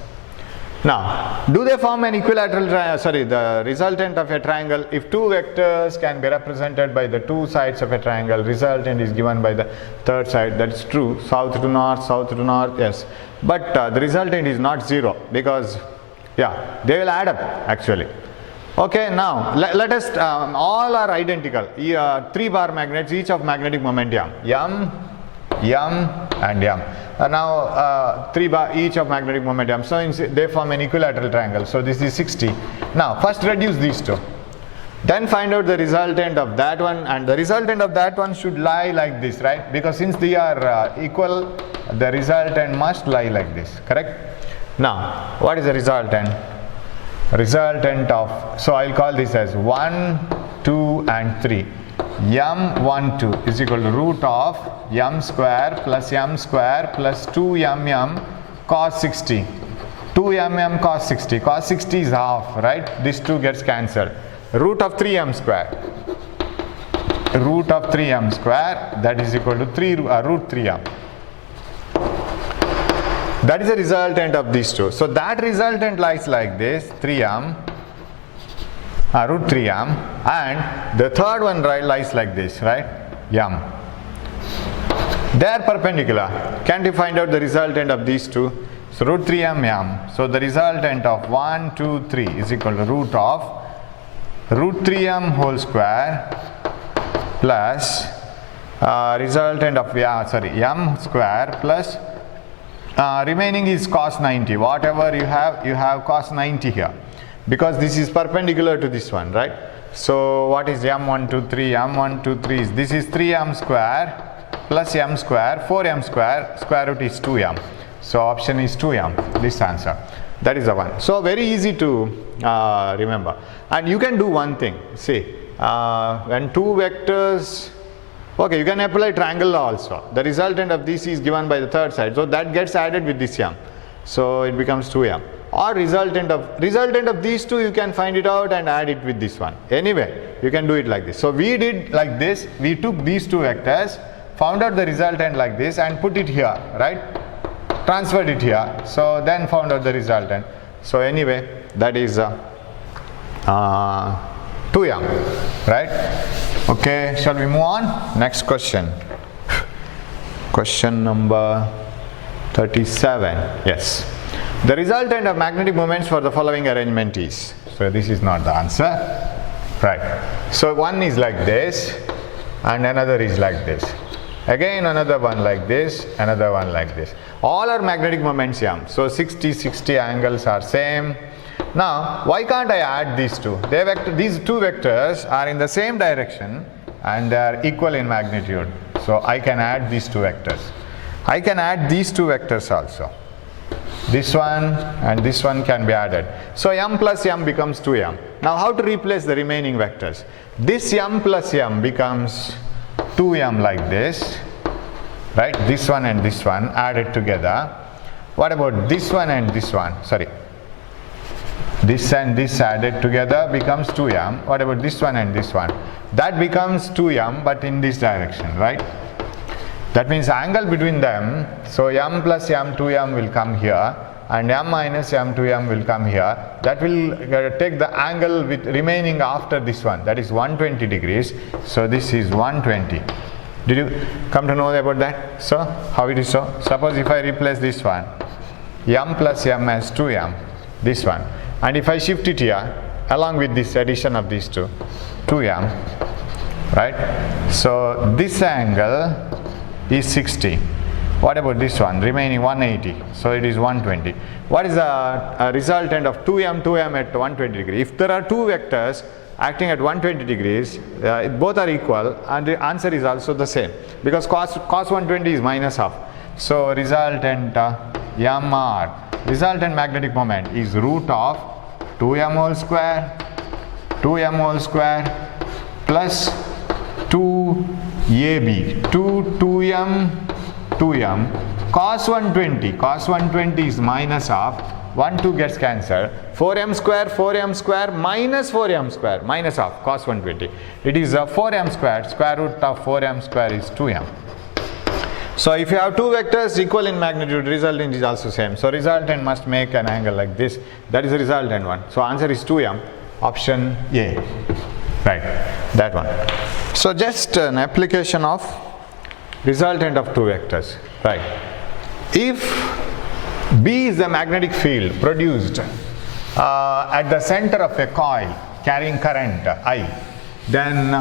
Now, do they form an equilateral the resultant of a triangle? If 2 vectors can be represented by the 2 sides of a triangle, resultant is given by the third side, that is true, south to north, yes. But the resultant is not 0, because, yeah, they will add up actually. Okay, now let us, all are identical. 3 bar magnets, each of magnetic moment m, and m. Now 3 bar each of magnetic moment m. So they form an equilateral triangle. So this is 60. Now first reduce these two. Then find out the resultant of that one, and the resultant of that one should lie like this, right? Because since they are equal, the resultant must lie like this, correct? Now what is the resultant? Resultant of, so I'll call this as 1, 2 and 3. m12 is equal to root of m square plus 2mm cos 60. 2mm cos 60. Cos 60 is half, right? This 2 gets cancelled. Root of 3m square. Root of 3m square, that is equal to root 3m. That is the resultant of these two. So that resultant lies like this, 3m, root 3m, and the third one lies like this, right, m. They are perpendicular. Can't you find out the resultant of these two? So root 3m m. So the resultant of 1, 2, 3 is equal to root of root 3m whole square plus resultant of m square plus remaining is cos 90. Whatever you have cos 90 here, because this is perpendicular to this one, right? So what is m123? m123 is, this is 3m square plus m square, 4m square, square root is 2m. So option is 2m, this answer. That is the one. So very easy to remember. And you can do one thing. See, when two vectors, okay, you can apply triangle law also. The resultant of this is given by the third side, so that gets added with this m. So it becomes 2m. Or resultant of these two, you can find it out and add it with this one. Anyway, you can do it like this. So we did like this. We took these two vectors, found out the resultant like this, and put it here, right? Transferred it here. So then found out the resultant. So anyway, that is 2m, right? Okay, shall we move on? Next question. Question number 37. Yes. The resultant of magnetic moments for the following arrangement is. So this is not the answer. Right. So one is like this and another is like this. Again another one like this, another one like this. All are magnetic moments m. So 60 angles are same. Now why can't I add these two? These two vectors are in the same direction and they are equal in magnitude. So I can add these two vectors. I can add these two vectors also. This one and this one can be added. So m plus m becomes 2m. Now how to replace the remaining vectors? This m plus m becomes 2m like this, right? This one and this one added together. What about this one and this one? Sorry. This and this added together becomes 2m. What about this one and this one? That becomes 2m but in this direction, right? That means angle between them, so m plus m 2m will come here and m minus m 2m will come here. That will take the angle with remaining after this one, that is 120 degrees. So this is 120. Did you come to know about that? So how it is so? Suppose if I replace this one, m plus m as 2m, this one, and if I shift it here along with this addition of these two, 2m, right? So this angle is 60. What about this one? Remaining 180. So it is 120. What is the resultant of 2m at 120 degrees? If there are two vectors acting at 120 degrees, both are equal and the answer is also the same because cos 120 is minus half. So resultant mr, resultant magnetic moment is root of 2m whole square plus 2ab, 2m cos 120 is minus half, 1 2 gets cancelled, 4m square minus 4m square minus half, cos 120, it is 4m square, square root of 4m square is 2m. So if you have two vectors equal in magnitude, resultant is also same. So resultant must make an angle like this. That is the resultant one. So answer is 2m, option A, right, that one. So just an application of resultant of two vectors, right? If B is the magnetic field produced at the center of a coil carrying current I, then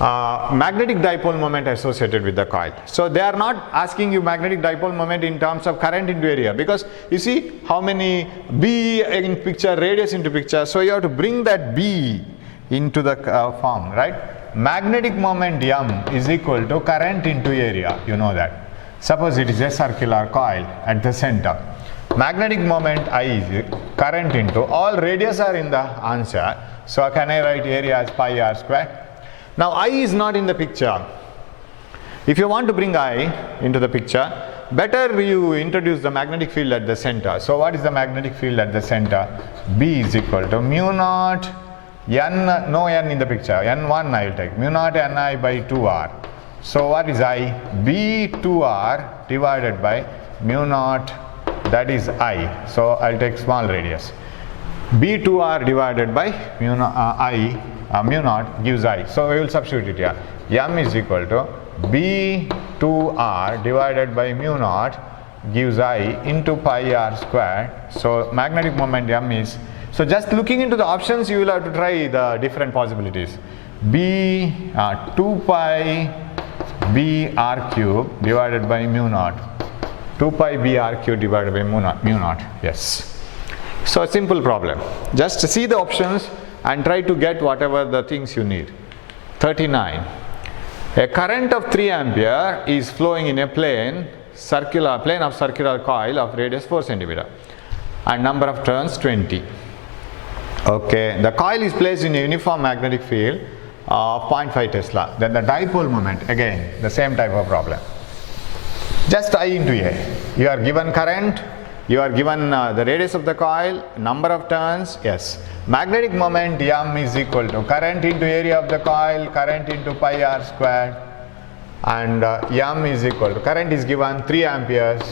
magnetic dipole moment associated with the coil. So they are not asking you magnetic dipole moment in terms of current into area, because you see how many B in picture, radius into picture, so you have to bring that B into the form, right? Magnetic moment M is equal to current into area, you know that. Suppose it is a circular coil at the center. Magnetic moment I is current into, all radius are in the answer, so can I write area as pi r square? Now I is not in the picture. If you want to bring I into the picture, better you introduce the magnetic field at the center. So what is the magnetic field at the center? B is equal to mu naught n, no n in the picture, n1 I will take, mu naught ni by 2r. So what is I? B2r divided by mu naught, that is I. So I'll take small radius. B2r divided by mu naught gives I. So we will substitute it here. M is equal to B2r divided by mu naught gives I into pi r squared. So magnetic moment M is, so just looking into the options you will have to try the different possibilities. 2 pi b r cube divided by mu naught. 2 pi b r cube divided by mu naught. Yes. So a simple problem. Just see the options and try to get whatever the things you need. 39. A current of 3 ampere is flowing in a plane of circular coil of radius 4 centimeter and number of turns 20. Okay, the coil is placed in a uniform magnetic field of 0.5 Tesla. Then the dipole moment, again the same type of problem. Just I into A. You are given current, you are given the radius of the coil, number of turns, yes. Magnetic moment M is equal to current into area of the coil, current into pi r squared, and M is equal to, current is given 3 amperes,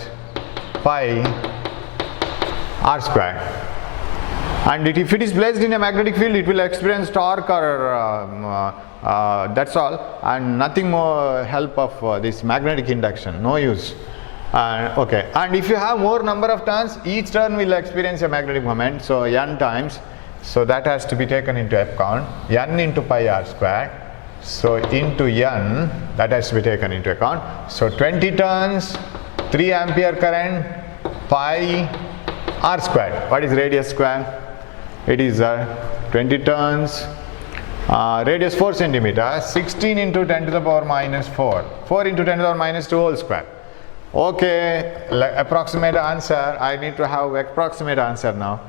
pi r squared. And if it is placed in a magnetic field, it will experience torque or that's all, and nothing more help of this magnetic induction, no use. Okay, and if you have more number of turns, each turn will experience a magnetic moment, so n times, so that has to be taken into account, n into pi r squared, so into n, that has to be taken into account. So 20 turns, 3 ampere current, pi r squared. What is radius square? It is 20 turns, radius 4 centimeter, 16 into 10 to the power minus 4, 4 into 10 to the power minus 2 whole square. Okay, approximate answer, I need to have approximate answer now.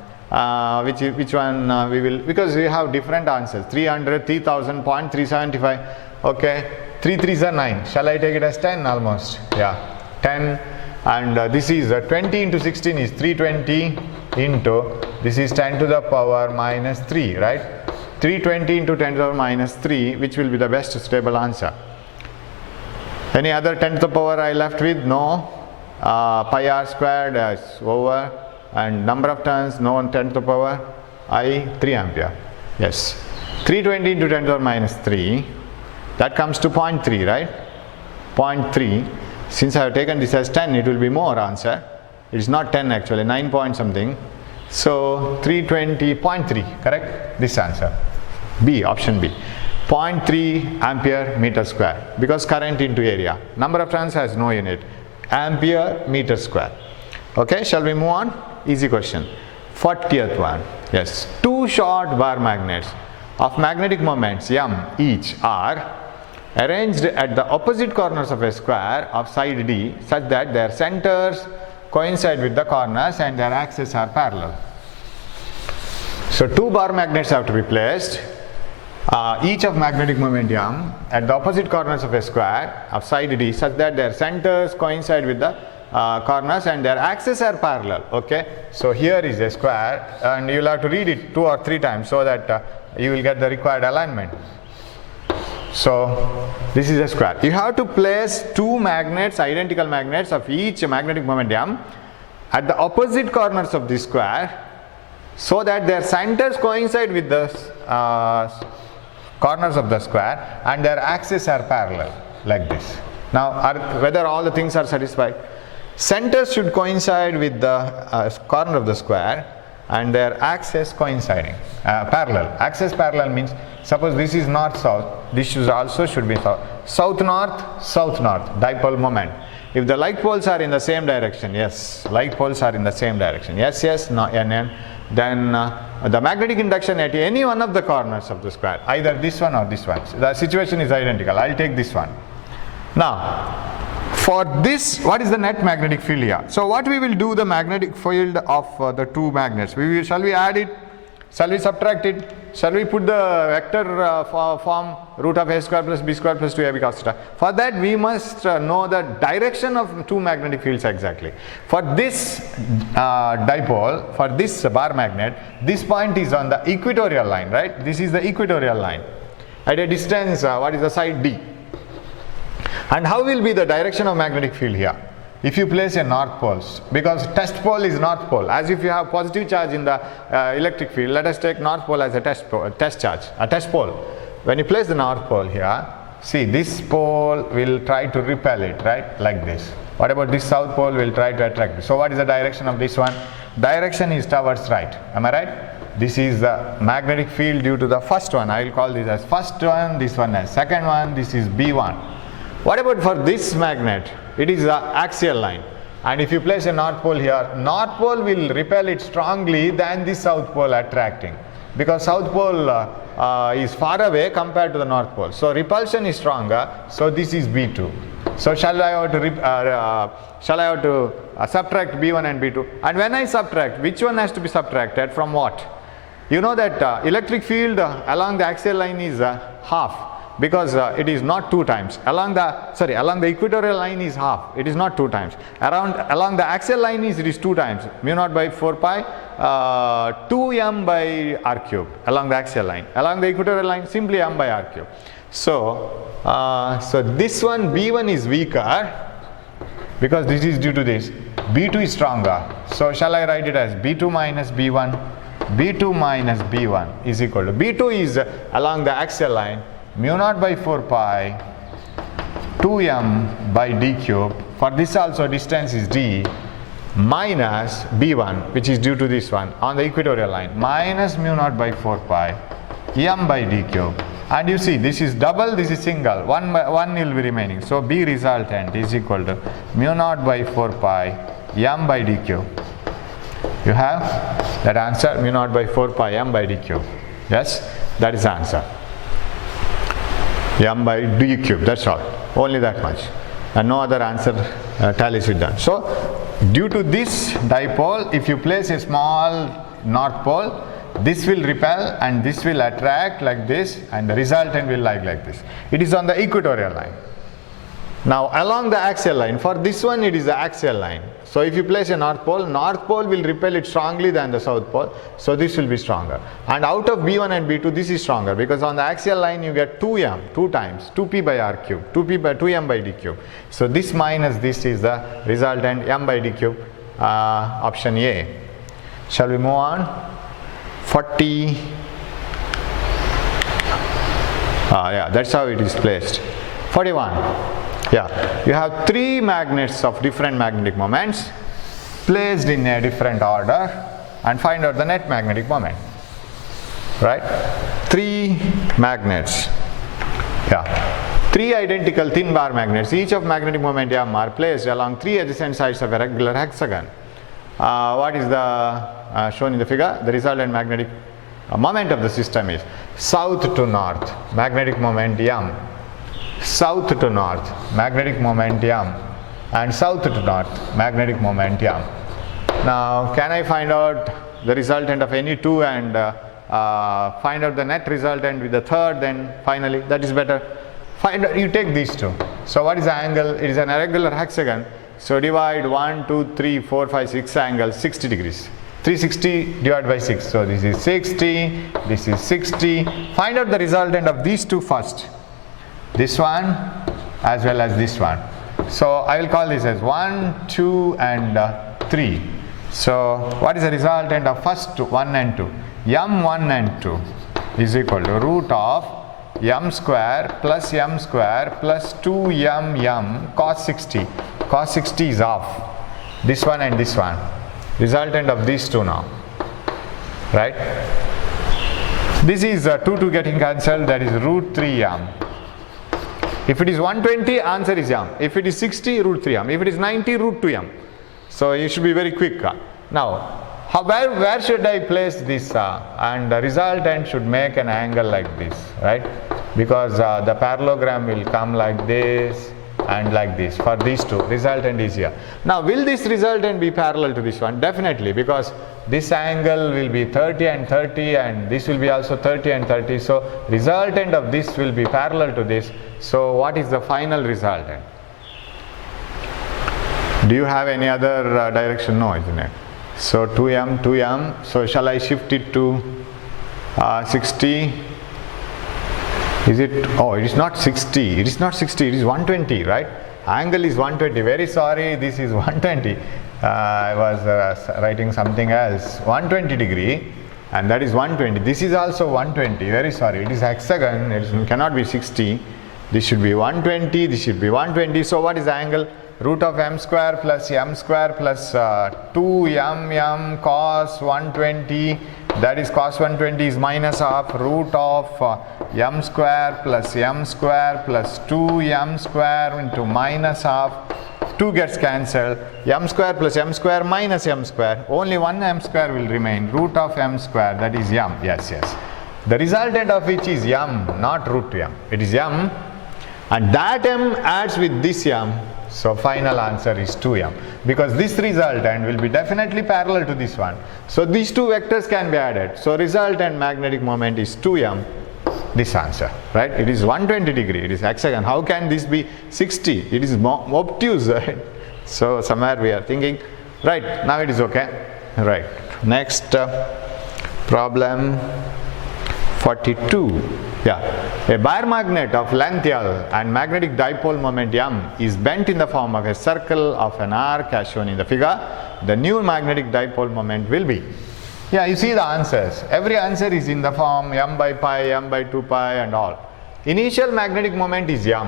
Which one we will, because we have different answers, 300, 3000, 0.375, okay, 3 3s are 9, shall I take it as 10 almost, yeah, 10, and this is 20 into 16 is 320 into, this is 10 to the power minus 3, right, 320 into 10 to the power minus 3, which will be the best stable answer. Any other 10 to the power I left with? No. Pi r squared is over, and number of turns, no, 10 to the power I, 3 ampere. Yes, 320 into 10 to the power minus 3, that comes to 0.3, right? 0.3. Since I have taken this as 10, it will be more answer. It is not 10 actually, 9 point something. So 320.3, correct? This answer. B, option B. 0.3 ampere meter square, because current into area. Number of turns has no unit. Ampere meter square. Okay, shall we move on? Easy question. 40th one. Yes. 2 short bar magnets of magnetic moments M each are arranged at the opposite corners of a square of side D such that their centers coincide with the corners and their axes are parallel. So 2 bar magnets have to be placed, each of magnetic moment M at the opposite corners of a square of side D such that their centers coincide with the corners and their axes are parallel. Okay, so here is a square and you will have to read it 2 or 3 times so that you will get the required alignment. So this is a square. You have to place 2 magnets, identical magnets of each magnetic moment M at the opposite corners of this square so that their centers coincide with the corners of the square and their axes are parallel, like this. Now whether all the things are satisfied, centers should coincide with the corner of the square and their axes coinciding, parallel. Axis parallel means suppose this is north-south, this should also be south-north, south-north, dipole moment. If the like poles are in the same direction, yes, like poles are in the same direction, yes, yes, no, n, then the magnetic induction at any one of the corners of the square, either this one or this one. So the situation is identical. I'll take this one. Now, for this, what is the net magnetic field here? So what we will do, the magnetic field of the two magnets, shall we add it? Shall we subtract it? Shall we put the vector form root of a square plus b square plus 2ab cos theta? For that we must know the direction of two magnetic fields exactly. For this dipole, for this bar magnet, this point is on the equatorial line, right? This is the equatorial line at a distance, what is the side d. And how will be the direction of magnetic field here? If you place a north pole, because test pole is north pole, as if you have positive charge in the electric field, let us take north pole as a test charge, a test pole. When you place the north pole here, see this pole will try to repel it, right, like this. What about this south pole will try to attract it. So what is the direction of this one? Direction is towards right, am I right? This is the magnetic field due to the first one. I will call this as first one, this one as second one, this is B1. What about for this magnet? It is the axial line, and if you place a north pole here, north pole will repel it strongly than the south pole attracting, because south pole is far away compared to the north pole, so repulsion is stronger. So this is B2. So shall I have to subtract B1 and B2? And when I subtract, which one has to be subtracted from what? You know that electric field along the axial line is half. Because it is not 2 times. Along the equatorial line is half. It is not 2 times. Along the axial line it is 2 times. Mu naught by 4 pi, 2m by r cube along the axial line. Along the equatorial line, simply m by r cube. So, so this one B1 is weaker because this is due to this. B2 is stronger. So shall I write it as B2 minus B1? B2 minus B1 is equal to, B2 is along the axial line, mu naught by 4 pi 2m by d cube. For this also distance is d, minus b1, which is due to this one on the equatorial line, minus mu naught by 4 pi m by d cube. And you see this is double, this is single, one will be remaining. So b resultant is equal to mu naught by 4 pi m by d cube. You have that answer, mu naught by 4 pi m by d cube. Yes, that is the answer. M by d cube, that's all, only that much, and no other answer tallies with that. So due to this dipole, if you place a small north pole, this will repel and this will attract like this, and the resultant will lie like this. It is on the equatorial line. Now along the axial line, for this one it is the axial line. So if you place a north pole will repel it strongly than the south pole, so this will be stronger. And out of B1 and B2, this is stronger because on the axial line you get 2m, 2 times 2p by r cube, 2m by d cube. So this minus this is the resultant, m by d cube, option A. Shall we move on? 40. Yeah, that's how it is placed. 41. Yeah, you have 3 magnets of different magnetic moments placed in a different order and find out the net magnetic moment. Right? 3 magnets. Yeah. 3 identical thin bar magnets, each of magnetic moment m are placed along 3 adjacent sides of a regular hexagon. What is the shown in the figure? The resultant magnetic moment of the system is south to north, magnetic moment m. South to north, magnetic moment m, and south to north, magnetic moment m. Now can I find out the resultant of any 2 and find out the net resultant with the third? Then finally that is better. You take these 2. So what is the angle? It is an irregular hexagon, so divide 1, 2, 3, 4, 5, 6 angles, 60 degrees. 360 divided by 6, so this is 60, this is 60. Find out the resultant of these 2 first. This one as well as this one. So I will call this as 1, 2 and 3. So what is the resultant of first 2, 1 and 2? m1 and 2 is equal to root of m square plus 2m cos 60. Cos 60 is off. This one and this one. Resultant of these 2 now. right? This is 2 getting cancelled, that is root 3 m. If it is 120, answer is m. If it is 60, root 3 m. If it is 90, root 2 m. So you should be very quick. Now, where should I place this? And the resultant should make an angle like this, right? Because the parallelogram will come like this and like this. For these two, resultant is here. Now, will this resultant be parallel to this one? Definitely, because this angle will be 30 and 30, and this will be also 30 and 30. So, resultant of this will be parallel to this. So, what is the final resultant? Do you have any other direction? No, isn't it? So 2m, 2m. So shall I shift it to 60? Is it? Oh, it is not 60. It is not 60. It is 120, right? Angle is 120. Very sorry, this is 120. I was writing something else. 120 degree, and that is 120. This is also 120. Very sorry. It is hexagon. It cannot be 60. This should be 120. This should be 120. So what is the angle? Root of m square plus 2 m cos 120, that is cos 120 is minus of root of m square plus 2 m square into minus of 2 gets cancelled, m square plus m square minus m square, only one m square will remain, root of m square, that is m. Yes, yes. The resultant of which is m, not root m. It is m, and that m adds with this m. So final answer is 2m, because this resultant will be definitely parallel to this one. So these two vectors can be added. So resultant magnetic moment is 2m, this answer, right? It is 120 degree, it is hexagon. How can this be 60? It is obtuse, right? So somewhere we are thinking, right, now it is okay. Right, next problem 42. Yeah, a bar magnet of length L and magnetic dipole moment M is bent in the form of a circle of an arc as shown in the figure. The new magnetic dipole moment will be. Yeah, you see the answers. Every answer is in the form m by pi, m by 2 pi and all. Initial magnetic moment is m.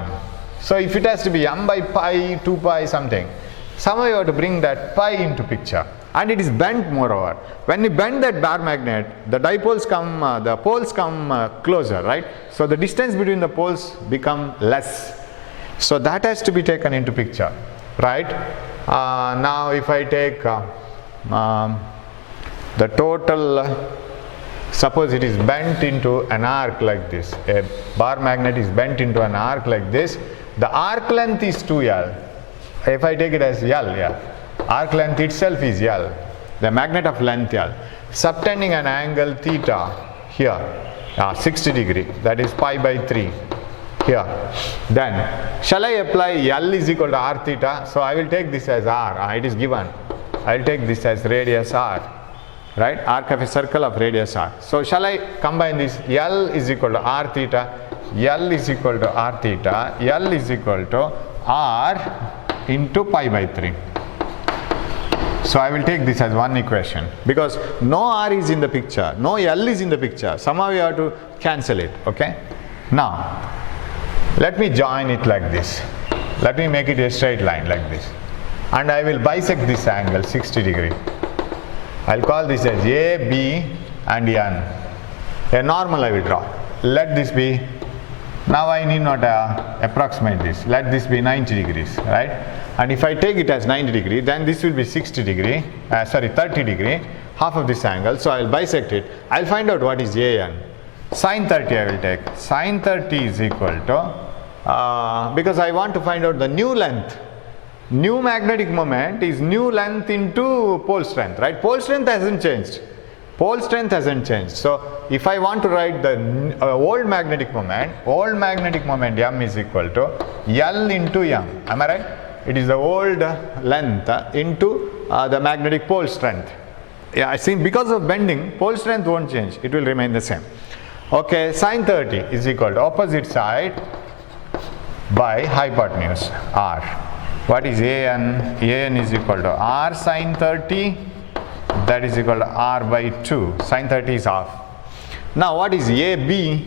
So if it has to be m by pi, 2 pi something, somehow you have to bring that pi into picture. And it is bent moreover. When you bend that bar magnet, the dipoles come, the poles come closer, right? So the distance between the poles become less. So that has to be taken into picture, right? Now if I take the total, suppose it is bent into an arc like this. A bar magnet is bent into an arc like this. The arc length is 2L. If I take it as L, yeah. Arc length itself is L, the magnet of length L, subtending an angle theta here, 60 degree, that is pi by 3 here. Then, shall I apply L is equal to r theta? So I will take this as r, it is given. I will take this as radius r, right? Arc of a circle of radius r. So shall I combine this? L is equal to r theta, L is equal to r theta, L is equal to r into pi by 3. So I will take this as one equation, because no r is in the picture, no L is in the picture, somehow you have to cancel it, okay? Now, let me join it like this. Let me make it a straight line like this. And I will bisect this angle 60 degree. I will call this as A, B and N. A normal I will draw. Let this be, now I need not approximate this, let this be 90 degrees, right? And if I take it as 90 degree, then this will be 30 degree, half of this angle. So I will bisect it. I will find out what is AN. Sin 30 I will take. Sin 30 is equal to, because I want to find out the new length. New magnetic moment is new length into pole strength, right? Pole strength hasn't changed. Pole strength hasn't changed. So if I want to write the old magnetic moment M is equal to L into M. Am I right? It is the old length into the magnetic pole strength. Yeah, I think because of bending, pole strength won't change. It will remain the same. Okay, sin 30 is equal to opposite side by hypotenuse r. What is AN? AN is equal to r sin 30, that is equal to r by 2. Sin 30 is half. Now what is AB?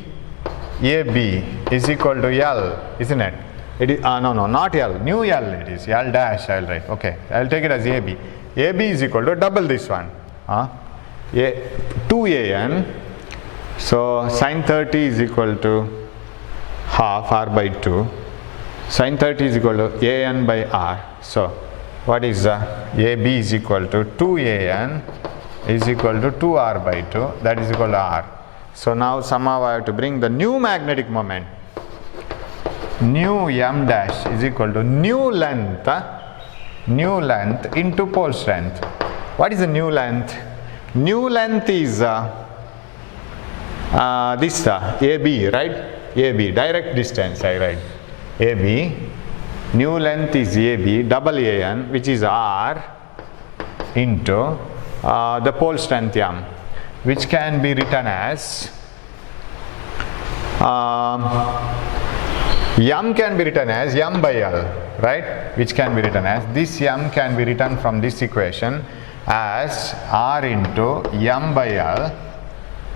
AB is equal to L, isn't it? It is, no, not L, new L it is, L dash I will write, okay. I will take it as AB. AB is equal to double this one. 2an. So sine 30 is equal to half r by 2. Sine 30 is equal to an by r. So what is AB is equal to 2an is equal to 2r by 2, that is equal to r. So now somehow I have to bring the new magnetic moment. Nu m dash is equal to new length into pole strength. What is the new length? New length is this AB, right? AB, direct distance, I write. AB, new length is AB, double AN, which is R into the pole strength m, which can be written as m can be written as m by L, right? Which can be written as, this m can be written from this equation as R into m by L,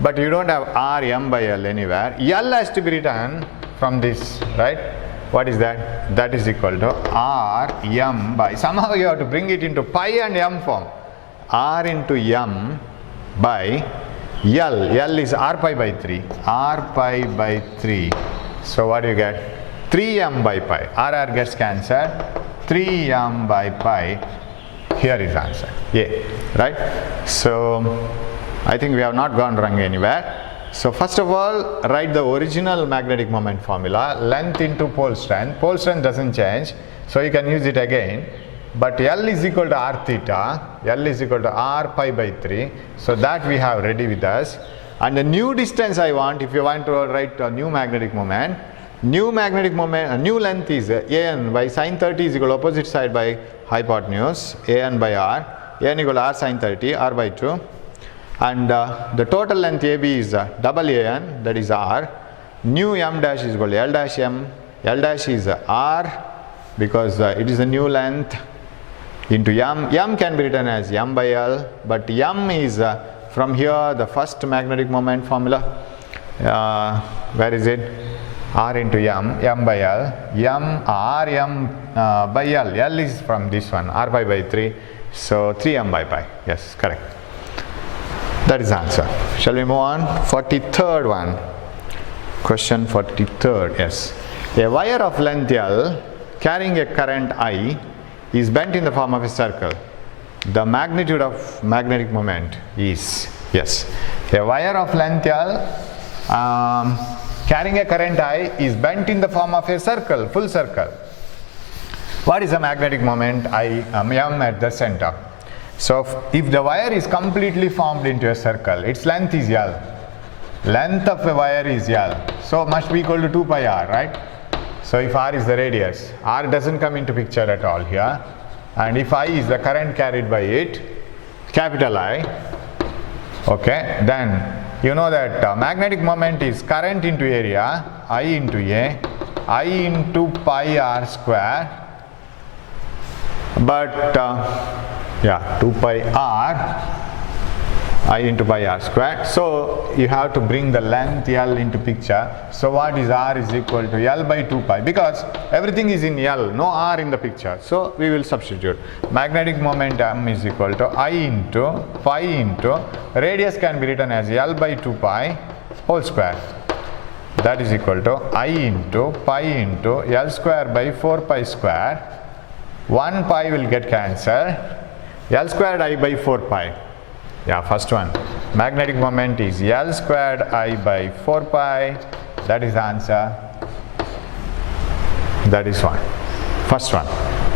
but you don't have R m by L anywhere. L has to be written from this, right? What is that? That is equal to R m by, somehow you have to bring it into pi and m form. R into m by L. L is r pi by 3. R pi by 3. So what do you get? 3m by pi. R gets cancelled. 3m by pi. Here is answer. A. Right? So I think we have not gone wrong anywhere. So first of all, write the original magnetic moment formula. Length into pole strength. Pole strength doesn't change, so you can use it again. But L is equal to r theta. L is equal to r pi by 3. So that we have ready with us. And the new distance I want, if you want to write a new magnetic moment, new length is an by sine 30 is equal to opposite side by hypotenuse, an by r. An equal to r sine 30, r by 2. And the total length AB is double an, that is r. New m dash is equal to L dash m. L dash is r because it is a new length into m. M can be written as m by L, but m is from here the first magnetic moment formula. Where is it? R into m by L. M by L. L is from this one, r pi by 3. So 3m by pi. Yes, correct. That is the answer. Shall we move on? 43rd one. Question 43rd. Yes. A wire of length L carrying a current I is bent in the form of a circle. The magnitude of magnetic moment is, yes, a wire of length L carrying a current I is bent in the form of a circle, full circle. What is the magnetic moment I m at the center? So if the wire is completely formed into a circle, its length is L. Length of a wire is L. So must be equal to 2 pi r, right? So if r is the radius, r doesn't come into picture at all here. And if I is the current carried by it, capital I, okay, then you know that magnetic moment is current into area, I into A, I into pi r square, but 2 pi r, I into pi r square. So you have to bring the length L into picture. So what is r is equal to L by 2 pi, because everything is in L, no r in the picture. So we will substitute. Magnetic moment m is equal to I into pi into, radius can be written as L by 2 pi whole square. That is equal to I into pi into L square by 4 pi square. 1 pi will get cancelled. L squared I by 4 pi. Yeah, first one. Magnetic moment is L squared I by 4 pi. That is the answer. That is one. First one.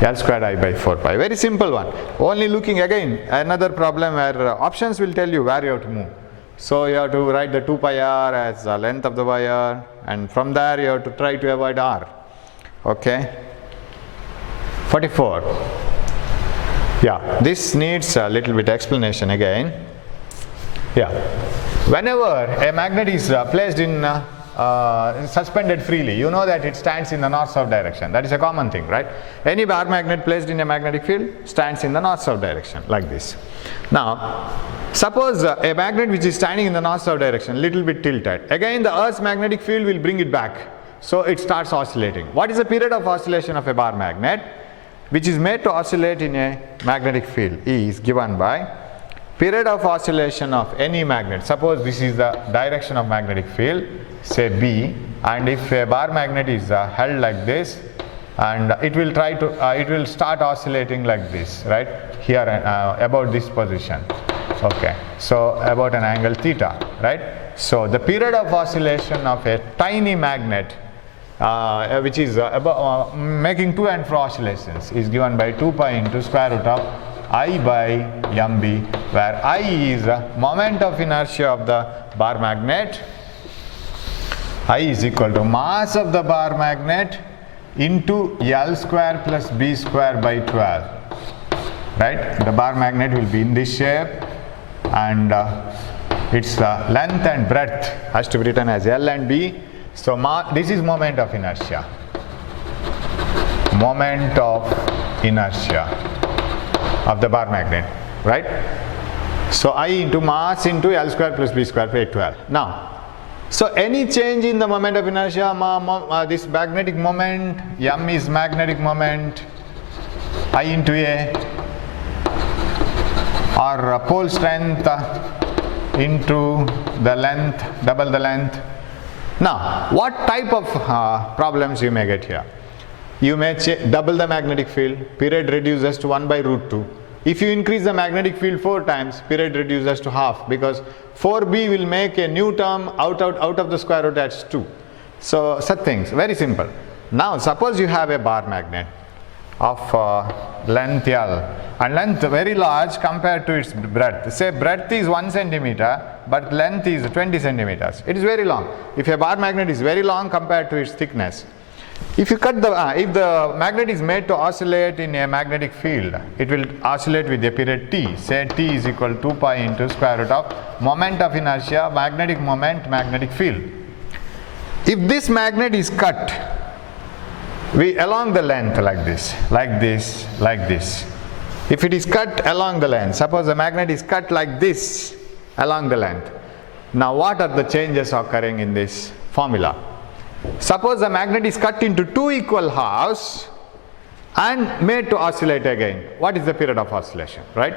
L squared I by 4 pi. Very simple one. Only looking again, another problem where options will tell you where you have to move. So you have to write the 2 pi r as the length of the wire, and from there you have to try to avoid r. Okay. 44. Yeah, this needs a little bit explanation again. Yeah, whenever a magnet is placed in suspended freely, you know that it stands in the north-south direction. That is a common thing, right? Any bar magnet placed in a magnetic field stands in the north-south direction, like this. Now, suppose a magnet which is standing in the north-south direction, little bit tilted. Again, the Earth's magnetic field will bring it back. So it starts oscillating. What is the period of oscillation of a bar magnet, which is made to oscillate in a magnetic field? E is given by period of oscillation of any magnet, suppose this is the direction of magnetic field, say B, and if a bar magnet is held like this, and it will start oscillating like this, right, here about this position, okay, so about an angle theta, right. So the period of oscillation of a tiny magnet which is making to and fro oscillations is given by 2 pi into square root of I by mb, where I is moment of inertia of the bar magnet, I is equal to mass of the bar magnet into L square plus B square by 12, right. The bar magnet will be in this shape, and its length and breadth has to be written as L and B. So this is moment of inertia, moment of inertia of the bar magnet, right. So I into mass into L square plus B square by 12. Now, so any change in the moment of inertia, this magnetic moment, m is magnetic moment, I into A, or pole strength into the length, double the length. Now, what type of problems you may get here? You may double the magnetic field, period reduces to 1 by root 2. If you increase the magnetic field 4 times, period reduces to half, because 4b will make a new term out of the square root, that's 2. So such things, very simple. Now suppose you have a bar magnet of length L, and length very large compared to its breadth. Say breadth is 1 centimeter, but length is 20 centimeters. It is very long. If a bar magnet is very long compared to its thickness, if you cut if the magnet is made to oscillate in a magnetic field, it will oscillate with a period t. Say t is equal to 2 pi into square root of moment of inertia, magnetic moment, magnetic field. If this magnet is cut along the length like this, like this, like this. If it is cut along the length, suppose the magnet is cut like this along the length. Now what are the changes occurring in this formula? Suppose the magnet is cut into 2 equal halves and made to oscillate again. What is the period of oscillation, right?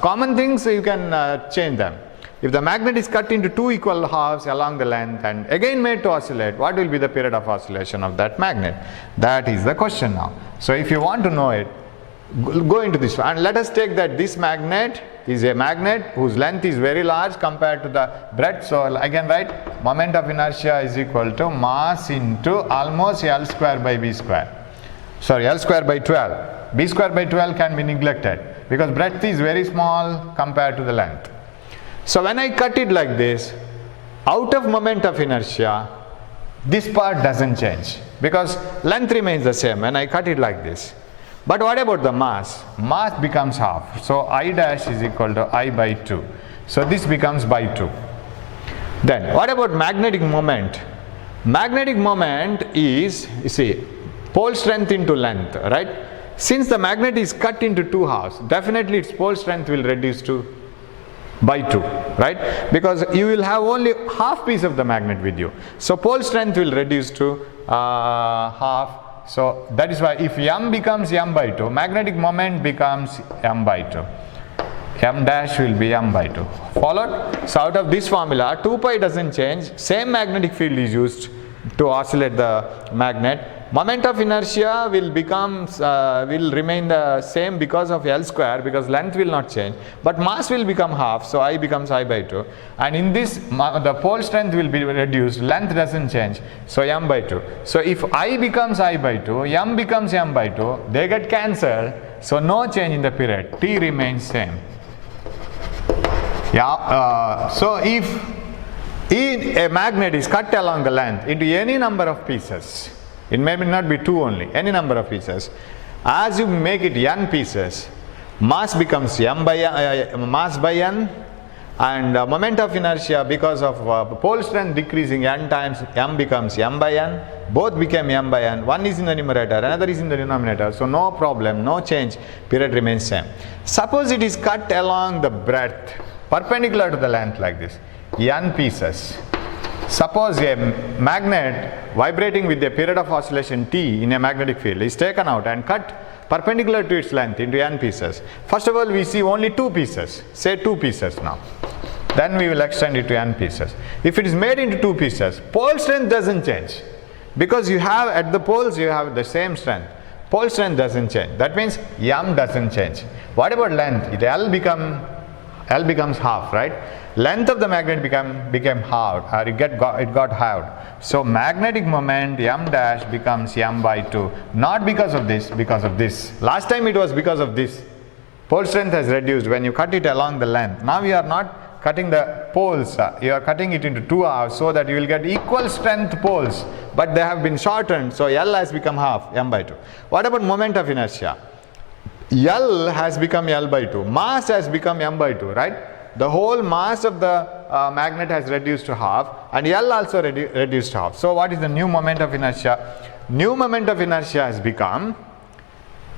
Common things you can change them. If the magnet is cut into 2 equal halves along the length and again made to oscillate, what will be the period of oscillation of that magnet? That is the question now. So if you want to know it, go into this one, and let us take that this magnet is a magnet whose length is very large compared to the breadth. So I can write moment of inertia is equal to mass into almost L square by B square. Sorry, L square by 12. B square by 12 can be neglected because breadth is very small compared to the length. So when I cut it like this, out of moment of inertia, this part doesn't change because length remains the same when I cut it like this. But what about the mass? Mass becomes half. So I dash is equal to I by 2. So this becomes by 2. Then what about magnetic moment? Magnetic moment is, you see, pole strength into length, right? Since the magnet is cut into 2 halves, definitely its pole strength will reduce to by 2, right? Because you will have only half piece of the magnet with you. So pole strength will reduce to half. So that is why if m becomes m by 2, magnetic moment becomes m by 2. M dash will be m by 2. Followed? So out of this formula, 2 pi doesn't change. Same magnetic field is used to oscillate the magnet. Moment of inertia will remain the same because of L square, because length will not change, but mass will become half, so I becomes I by 2, and in this the pole strength will be reduced, length doesn't change, so m by 2. So if I becomes I by 2, m becomes m by 2, they get cancelled, so no change in the period, t remains same. So if a magnet is cut along the length into any number of pieces, it may not be 2 only, any number of pieces. As you make it n pieces, mass becomes mass by n, and moment of inertia because of pole strength decreasing n times, m becomes m by n. Both became m by n. One is in the numerator, another is in the denominator. So no problem, no change, period remains same. Suppose it is cut along the breadth, perpendicular to the length like this, n pieces. Suppose a magnet vibrating with a period of oscillation t in a magnetic field is taken out and cut perpendicular to its length into n pieces. First of all, we see only 2 pieces, say 2 pieces now. Then we will extend it to n pieces. If it is made into 2 pieces, pole strength doesn't change. Because you have at the poles, you have the same strength. Pole strength doesn't change. That means m doesn't change. What about length? L becomes half, right? Length of the magnet became halved, or it got halved. So magnetic moment m dash becomes m by 2. Not because of this, because of this. Last time it was because of this. Pole strength has reduced when you cut it along the length. Now we are not cutting the poles, you are cutting it into 2 halves so that you will get equal strength poles, but they have been shortened, so L has become half, m by 2. What about moment of inertia? L has become L by 2, mass has become m by 2, right? The whole mass of the magnet has reduced to half, and L also reduced to half. So what is the new moment of inertia? New moment of inertia has become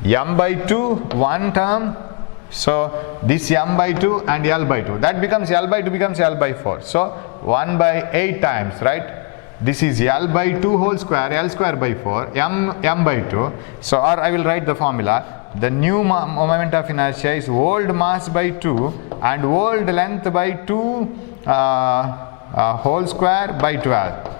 m by 2, one term. So this m by 2 and L by 2, that becomes L by 2 becomes L by 4. So 1 by 8 times, right? This is L by 2 whole square, L square by 4, m by 2. So, or I will write the formula. The new moment of inertia is old mass by 2 and old length by 2 whole square by 12.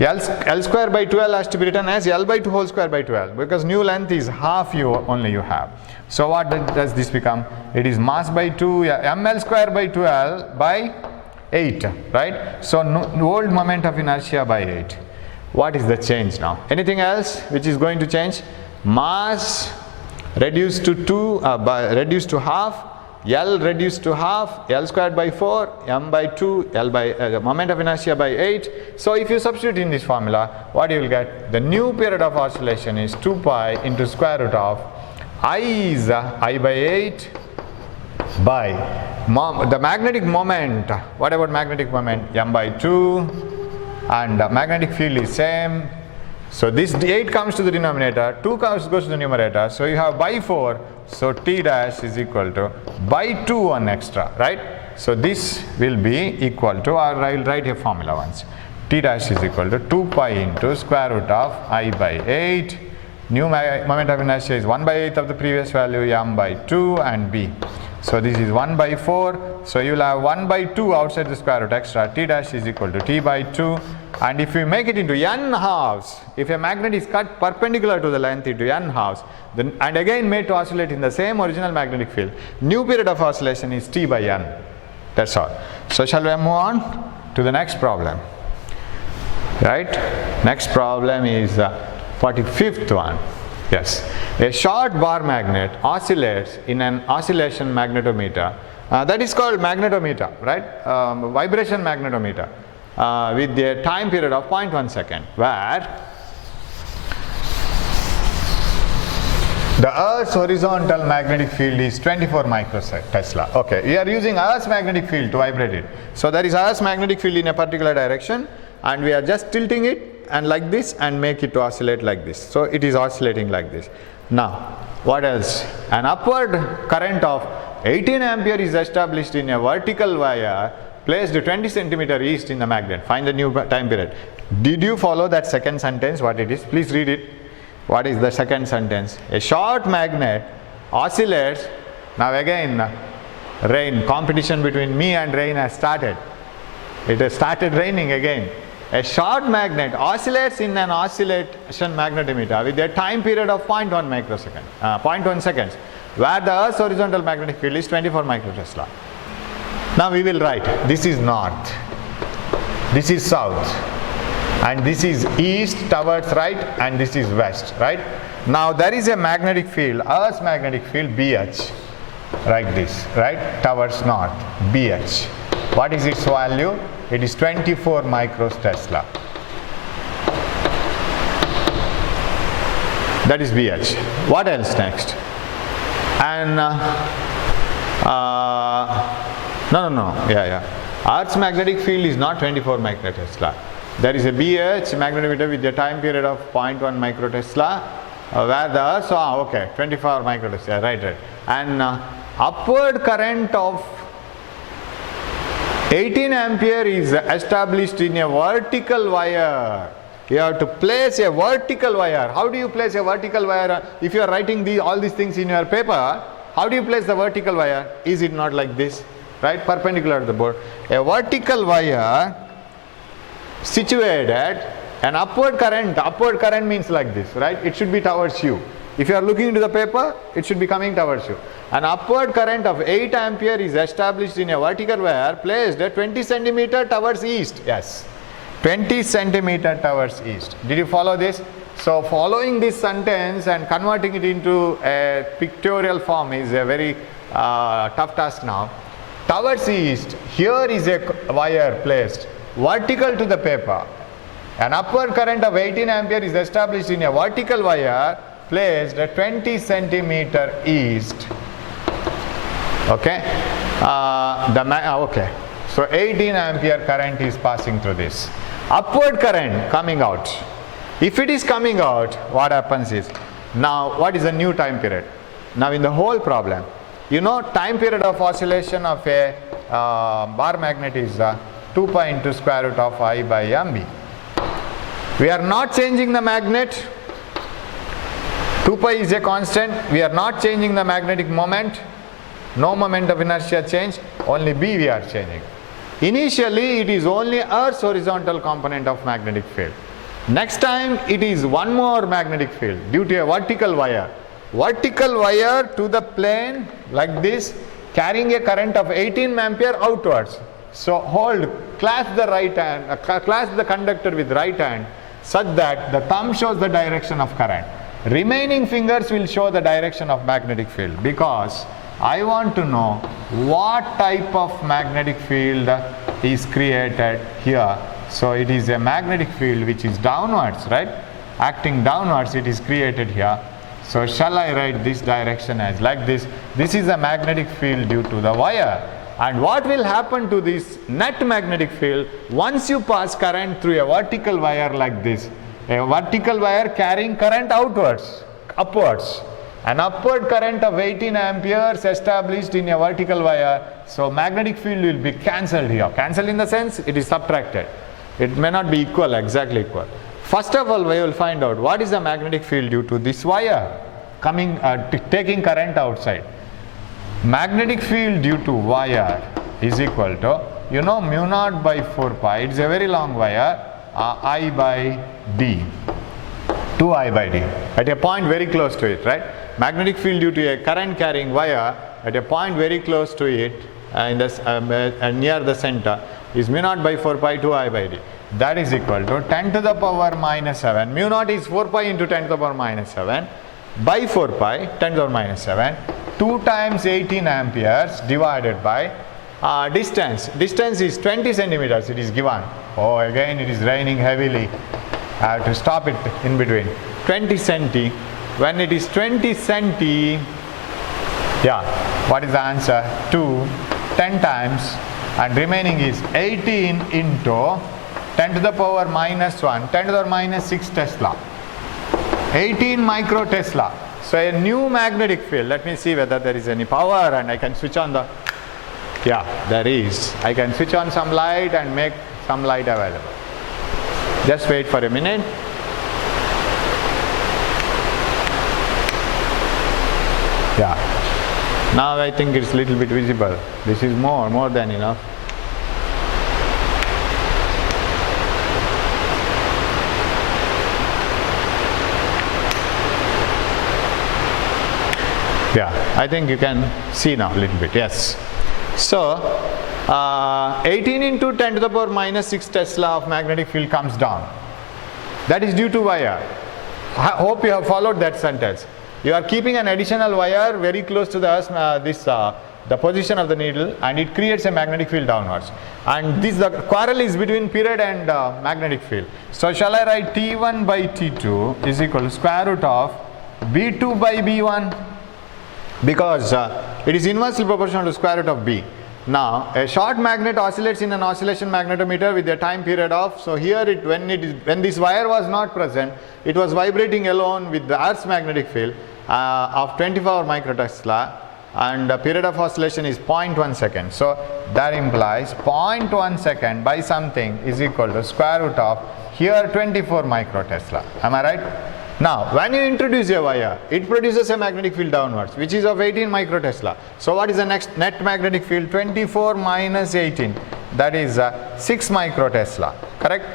L square by 12 has to be written as L by 2 whole square by 12, because new length is half only you have. So what does this become? It is mass by 2, ml square by 12 by 8, right? So old moment of inertia by 8. What is the change now? Anything else which is going to change? Mass reduced to reduced to half, L reduced to half, L squared by 4, m by 2, L by moment of inertia by 8. So if you substitute in this formula, what you will get? The new period of oscillation is 2 pi into square root of I is I by 8 by the magnetic moment. What about magnetic moment? M by 2, and magnetic field is same. So this 8 comes to the denominator, 2 goes to the numerator, so you have by 4, so T dash is equal to by 2 one extra, right? So this will be equal to, or I will write a formula once. T dash is equal to 2 pi into square root of I by 8. New moment of inertia is 1 by 8 of the previous value, m by 2 and b. So this is 1 by 4, so you will have 1 by 2 outside the square root extra, T dash is equal to T by 2. And if we make it into n halves, if a magnet is cut perpendicular to the length into n halves, then, and again made to oscillate in the same original magnetic field, new period of oscillation is T by n. That's all. So shall we move on to the next problem? Right? Next problem is 45th one. Yes. A short bar magnet oscillates in an oscillation magnetometer. That is called magnetometer, right? Vibration magnetometer with a time period of 0.1 second, where the Earth's horizontal magnetic field is 24 microtesla. Okay, we are using Earth's magnetic field to vibrate it. So there is Earth's magnetic field in a particular direction, and we are just tilting it and like this and make it to oscillate like this. So it is oscillating like this. Now what else? An upward current of 18 ampere is established in a vertical wire placed 20 centimeter east in the magnet. Find the new time period. Did you follow that second sentence? What it is? Please read it. What is the second sentence? A short magnet oscillates. Now again rain, competition between me and rain has started. It has started raining again. A short magnet oscillates in an oscillation magnetometer with a time period of 0.1 seconds, where the Earth's horizontal magnetic field is 24 microtesla. Now we will write, this is north, this is south, and this is east towards right, and this is west, right? Now there is a magnetic field, Earth's magnetic field BH, like this, right, towards north, BH. What is its value? It is 24 microtesla. That is BH. What else next? And Earth's magnetic field is not 24 microtesla. There is a BH magnetometer with a time period of 0.1 microtesla, where the Earth, okay, 24 microtesla, right. And upward current of 18 ampere is established in a vertical wire You have to place a vertical wire. How do you place a vertical wire? If you are writing all these things in your paper, how do you place the vertical wire? Is it not like this, right? Perpendicular to the board. A vertical wire situated an upward current means like this, right? It should be towards you. If you are looking into the paper, it should be coming towards you. An upward current of 8 ampere is established in a vertical wire placed at 20 centimeter towards east. Yes, 20 centimeter towards east. Did you follow this? So following this sentence and converting it into a pictorial form is a very tough task now. Towards east, here is a wire placed vertical to the paper. An upward current of 18 ampere is established in a vertical wire placed at 20 centimeter east. Okay. Okay. So 18 ampere current is passing through this. Upward current coming out. If it is coming out, what happens is, now what is the new time period? Now in the whole problem, you know, time period of oscillation of a bar magnet is 2 pi into square root of I by mb. We are not changing the magnet. 2 pi is a constant. We are not changing the magnetic moment. No moment of inertia change. Only B we are changing. Initially it is only Earth's horizontal component of magnetic field. Next time it is one more magnetic field due to a vertical wire. Vertical wire to the plane like this, carrying a current of 18 ampere outwards. So clasp the right hand, clasp the conductor with right hand such that the thumb shows the direction of current. Remaining fingers will show the direction of magnetic field, because I want to know what type of magnetic field is created here. So it is a magnetic field which is downwards, right? Acting downwards, it is created here. So shall I write this direction as like this? This is a magnetic field due to the wire. And what will happen to this net magnetic field once you pass current through a vertical wire like this? A vertical wire carrying current outwards, upwards. An upward current of 18 amperes established in a vertical wire. So magnetic field will be cancelled here. Cancelled in the sense it is subtracted. It may not be equal, exactly equal. First of all, we will find out what is the magnetic field due to this wire coming, taking current outside. Magnetic field due to wire is equal to, you know, mu naught by 4 pi. It's a very long wire. I by d. 2I by d. At a point very close to it, right? Magnetic field due to a current carrying wire at a point very close to it near the center is mu naught by 4 pi 2I by d. That is equal to 10 to the power minus 7. Mu naught is 4 pi into 10 to the power minus 7 by 4 pi 10 to the power minus 7. 2 times 18 amperes divided by distance. Distance is 20 centimeters. It is given. Oh, again it is raining heavily. I have to stop it in between. 20 centi. When it is 20 centi, yeah, what is the answer? 2, 10 times, and remaining is 18 into 10 to the power minus 1, 10 to the power minus 6 Tesla. 18 micro Tesla. So a new magnetic field. Let me see whether there is any power, and I can switch on the, yeah, there is. I can switch on some light and make some light available. Just wait for a minute. Yeah. Now I think it's a little bit visible. This is more than enough. Yeah, I think you can see now a little bit. Yes. So 18 into 10 to the power minus 6 Tesla of magnetic field comes down. That is due to wire. I hope you have followed that sentence. You are keeping an additional wire very close to the the position of the needle, and it creates a magnetic field downwards. And the quarrel is between period and magnetic field. So shall I write T1 by T2 is equal to square root of B2 by B1, because it is inversely proportional to square root of B. Now a short magnet oscillates in an oscillation magnetometer with a time period of, so here when this wire was not present, it was vibrating alone with the Earth's magnetic field of 24 microtesla and the period of oscillation is 0.1 second. So that implies 0.1 second by something is equal to square root of here 24 microtesla. Am I right? Now when you introduce a wire, it produces a magnetic field downwards which is of 18 microtesla. So what is the next net magnetic field? 24 minus 18, that is 6 microtesla, correct?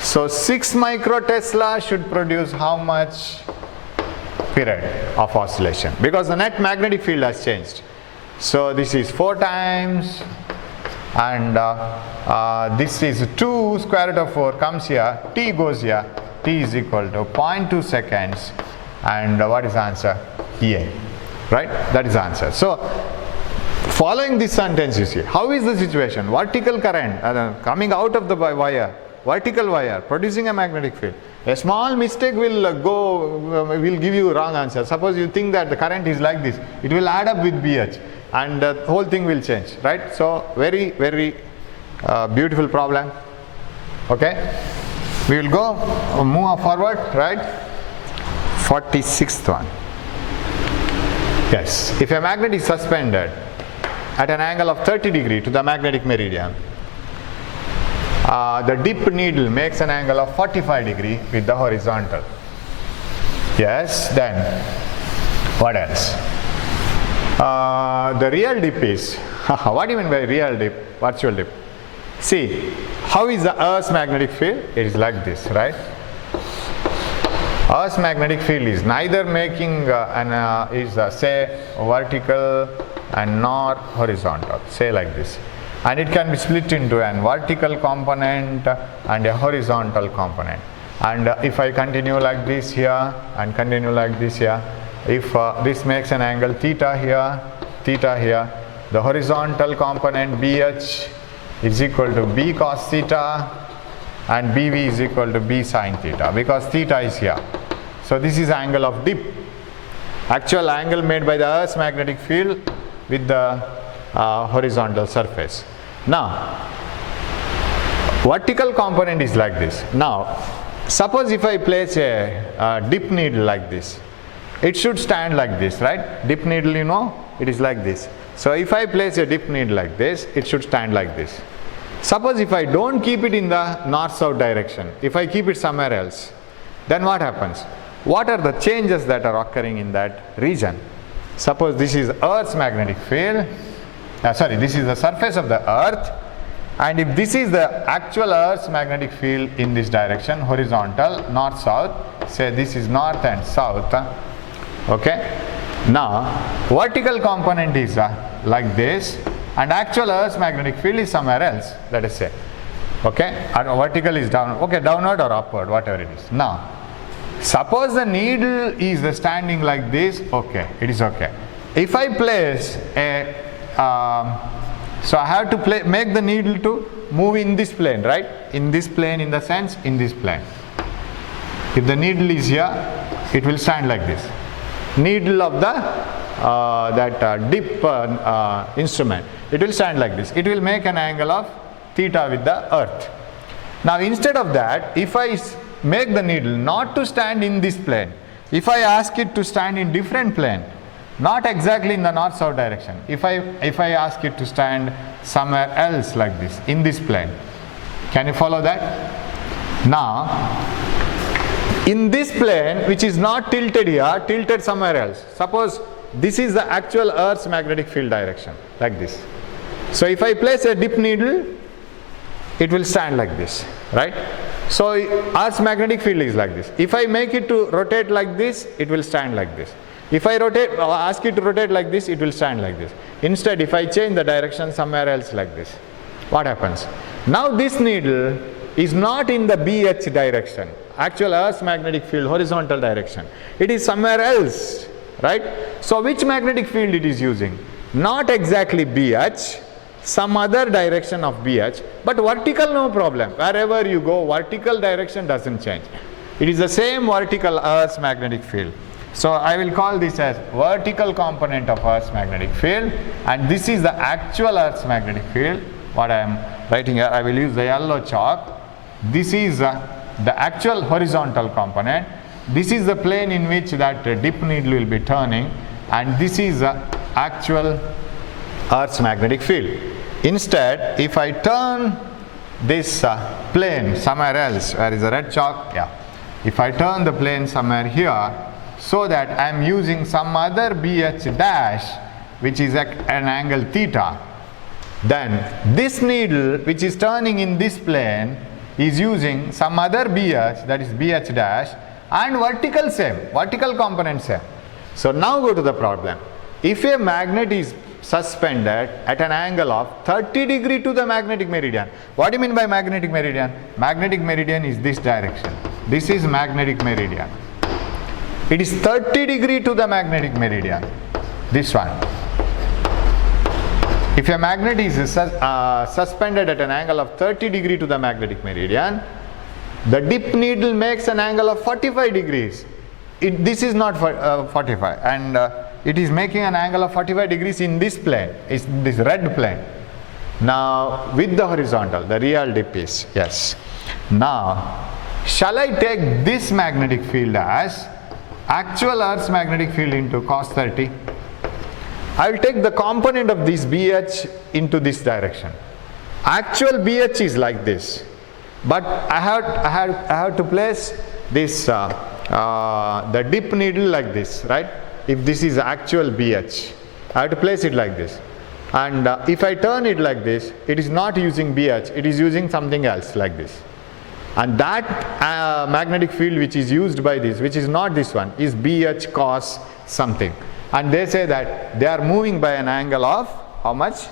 So 6 microtesla should produce how much period of oscillation, because the net magnetic field has changed. So this is 4 times, and this is 2 square root of 4 comes here, t goes here, t is equal to 0.2 seconds, and what is the answer? EA, right? That is the answer. So following this sentence, you see how is the situation? Vertical current coming out of the wire, vertical wire producing a magnetic field. A small mistake will will give you wrong answer. Suppose you think that the current is like this, it will add up with BH and the whole thing will change, right? So very beautiful problem. Okay, we will go move forward, right? 46th one. Yes, if a magnet is suspended at an angle of 30 degrees to the magnetic meridian, the dip needle makes an angle of 45 degrees with the horizontal. Yes, then what else? The real dip is, what do you mean by real dip, virtual dip? See, how is the Earth's magnetic field? It is like this, right? Earth's magnetic field is neither making say vertical and nor horizontal, say like this. And it can be split into a vertical component and a horizontal component. And if I continue like this here and continue like this here, if this makes an angle theta here, the horizontal component BH is equal to B cos theta and BV is equal to B sin theta, because theta is here. So this is angle of dip, actual angle made by the Earth's magnetic field with the horizontal surface. Now vertical component is like this. Now suppose if I place a dip needle like this, it should stand like this, right? Dip needle, you know, it is like this. So if I place a dip needle like this, it should stand like this. Suppose if I don't keep it in the north-south direction, if I keep it somewhere else, then what happens? What are the changes that are occurring in that region? Suppose this is Earth's magnetic field, this is the surface of the Earth, and if this is the actual Earth's magnetic field in this direction, horizontal, north-south, say this is north and south, okay? Now vertical component is like this, and actual Earth's magnetic field is somewhere else, let us say, okay? And vertical is down, okay, downward or upward, whatever it is. Now suppose the needle is standing like this, okay, it is okay. If I place a so I have to make the needle to move in this plane, right? In this plane, in the sense, in this plane. If the needle is here, it will stand like this. Needle of the dip instrument, it will stand like this. It will make an angle of theta with the Earth. Now instead of that, if I make the needle not to stand in this plane, if I ask it to stand in different plane, not exactly in the north-south direction, if I ask it to stand somewhere else like this, in this plane, can you follow that? Now in this plane, which is not tilted here, tilted somewhere else, suppose this is the actual Earth's magnetic field direction, like this. So if I place a dip needle, it will stand like this, right? So Earth's magnetic field is like this. If I make it to rotate like this, it will stand like this. If I ask it to rotate like this, it will stand like this. Instead, if I change the direction somewhere else like this, what happens? Now this needle is not in the BH direction, actual Earth's magnetic field horizontal direction. It is somewhere else, right? So which magnetic field it is using? Not exactly BH, some other direction of BH, but vertical no problem. Wherever you go, vertical direction doesn't change. It is the same vertical Earth's magnetic field. So I will call this as vertical component of Earth's magnetic field, and this is the actual Earth's magnetic field. What I am writing here, I will use the yellow chalk. This is the actual horizontal component. This is the plane in which that dip needle will be turning, and this is actual Earth's magnetic field. Instead, if I turn this plane somewhere else, where is the red chalk? Yeah. If I turn the plane somewhere here, so that I am using some other BH dash, which is at an angle theta, then this needle which is turning in this plane is using some other BH, that is BH dash, and vertical same, vertical component same. So now go to the problem. If a magnet is suspended at an angle of 30 degree to the magnetic meridian. What do you mean by magnetic meridian? Magnetic meridian is this direction. This is magnetic meridian. It is 30 degree to the magnetic meridian. This one. If a magnet is suspended at an angle of 30 degree to the magnetic meridian, the dip needle makes an angle of 45 degrees. This is not 45, and it is making an angle of 45 degrees in this plane, is this red plane. Now with the horizontal, the real dip is, yes. Now, shall I take this magnetic field as actual Earth's magnetic field into cos 30? I will take the component of this BH into this direction. Actual BH is like this, but I have to place this the dip needle like this, right? If this is actual BH, I have to place it like this. And if I turn it like this, it is not using BH, it is using something else like this. And that magnetic field which is used by this, which is not this one, is BH cos something. And they say that they are moving by an angle of how much?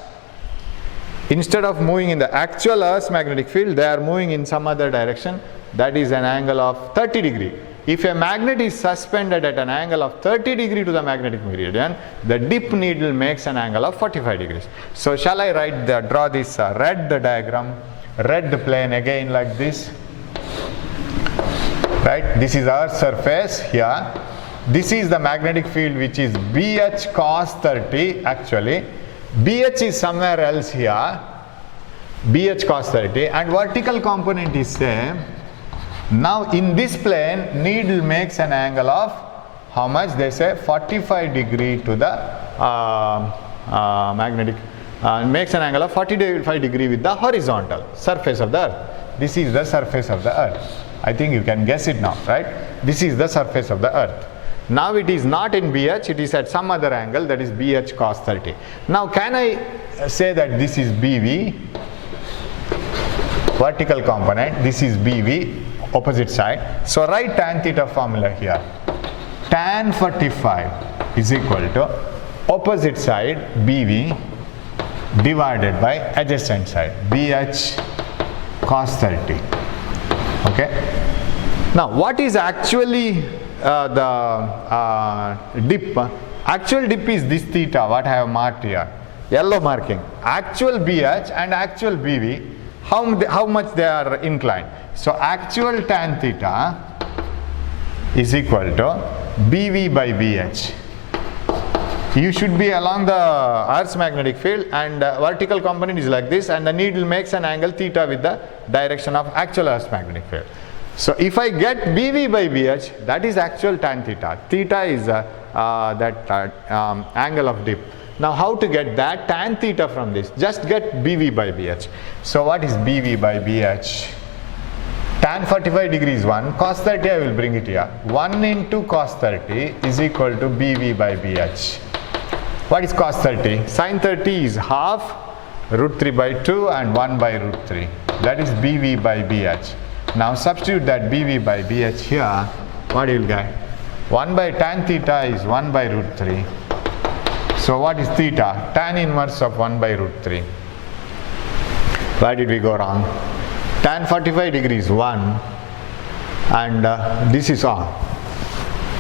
Instead of moving in the actual Earth's magnetic field, they are moving in some other direction. That is an angle of 30 degree. If a magnet is suspended at an angle of 30 degree to the magnetic meridian, the dip needle makes an angle of 45 degrees. So shall I draw this red diagram, red plane again like this, right? This is Earth's surface here. This is the magnetic field which is BH cos 30 actually. BH is somewhere else here, BH cos 30, and vertical component is same. Now in this plane, needle makes an angle of how much? They say 45 degree to the magnetic, makes an angle of 45 degree with the horizontal surface of the Earth. This is the surface of the Earth. I think you can guess it now, right? This is the surface of the Earth. Now it is not in BH, it is at some other angle, that is BH cos 30. Now can I say that this is BV, vertical component, this is BV, opposite side. So write tan theta formula here. Tan 45 is equal to opposite side BV divided by adjacent side BH cos 30. Okay. Now what is actually the dip? Actual dip is this theta, what I have marked here, yellow marking. Actual BH and actual BV, how much they are inclined. So actual tan theta is equal to BV by BH. You should be along the Earth's magnetic field, and vertical component is like this, and the needle makes an angle theta with the direction of actual Earth's magnetic field. So if I get BV by BH, that is actual tan theta. Theta is angle of dip. Now how to get that tan theta from this? Just get BV by BH. So what is BV by BH? Tan 45 degrees 1, cos 30 I will bring it here. 1 into cos 30 is equal to BV by BH. What is cos 30? Sin 30 is half root 3 by 2 and 1 by root 3. That is BV by BH. Now substitute that BV by BH here. What you will get? 1 by tan theta is 1 by root 3. So what is theta? Tan inverse of 1 by root 3. Where did we go wrong? Tan 45 degrees 1, and this is on.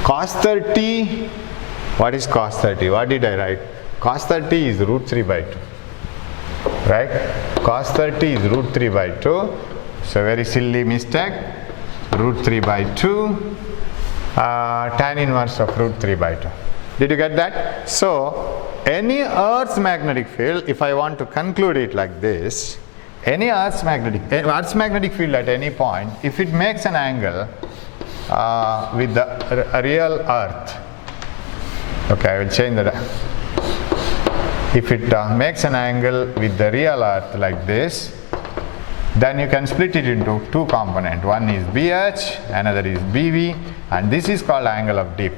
Cos 30, what is cos 30? What did I write? Cos 30 is root 3 by 2, right? Cos 30 is root 3 by 2, so very silly mistake, root 3 by 2, tan inverse of root 3 by 2. Did you get that? So any Earth's magnetic field, if I want to conclude it like this, any Earth's magnetic field at any point, if it makes an angle with the real Earth, okay, I will change the if it makes an angle with the real earth like this, then you can split it into two components. One is BH, another is BV, and this is called angle of dip.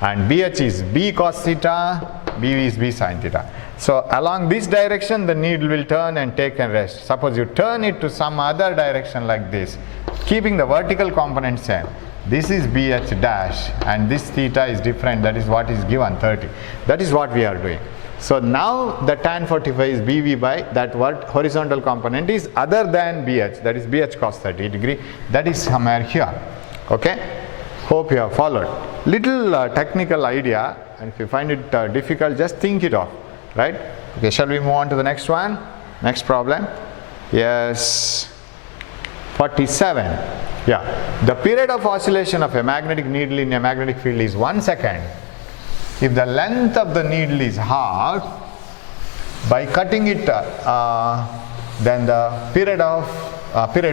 And BH is B cos theta, BV is B sin theta. So along this direction the needle will turn and take a rest. Suppose you turn it to some other direction like this, keeping the vertical component same. This is BH dash and this theta is different, that is what is given 30. That is what we are doing. So now the tan 45 is BV by that horizontal component is other than BH, that is BH cos 30 degree, that is somewhere here. Okay, hope you have followed. Little technical idea, and if you find it difficult, just think it off, right? Okay, shall we move on to the next one? Next problem. Yes, 47. Yeah, the period of oscillation of a magnetic needle in a magnetic field is 1 second. If the length of the needle is half, by cutting it, then the period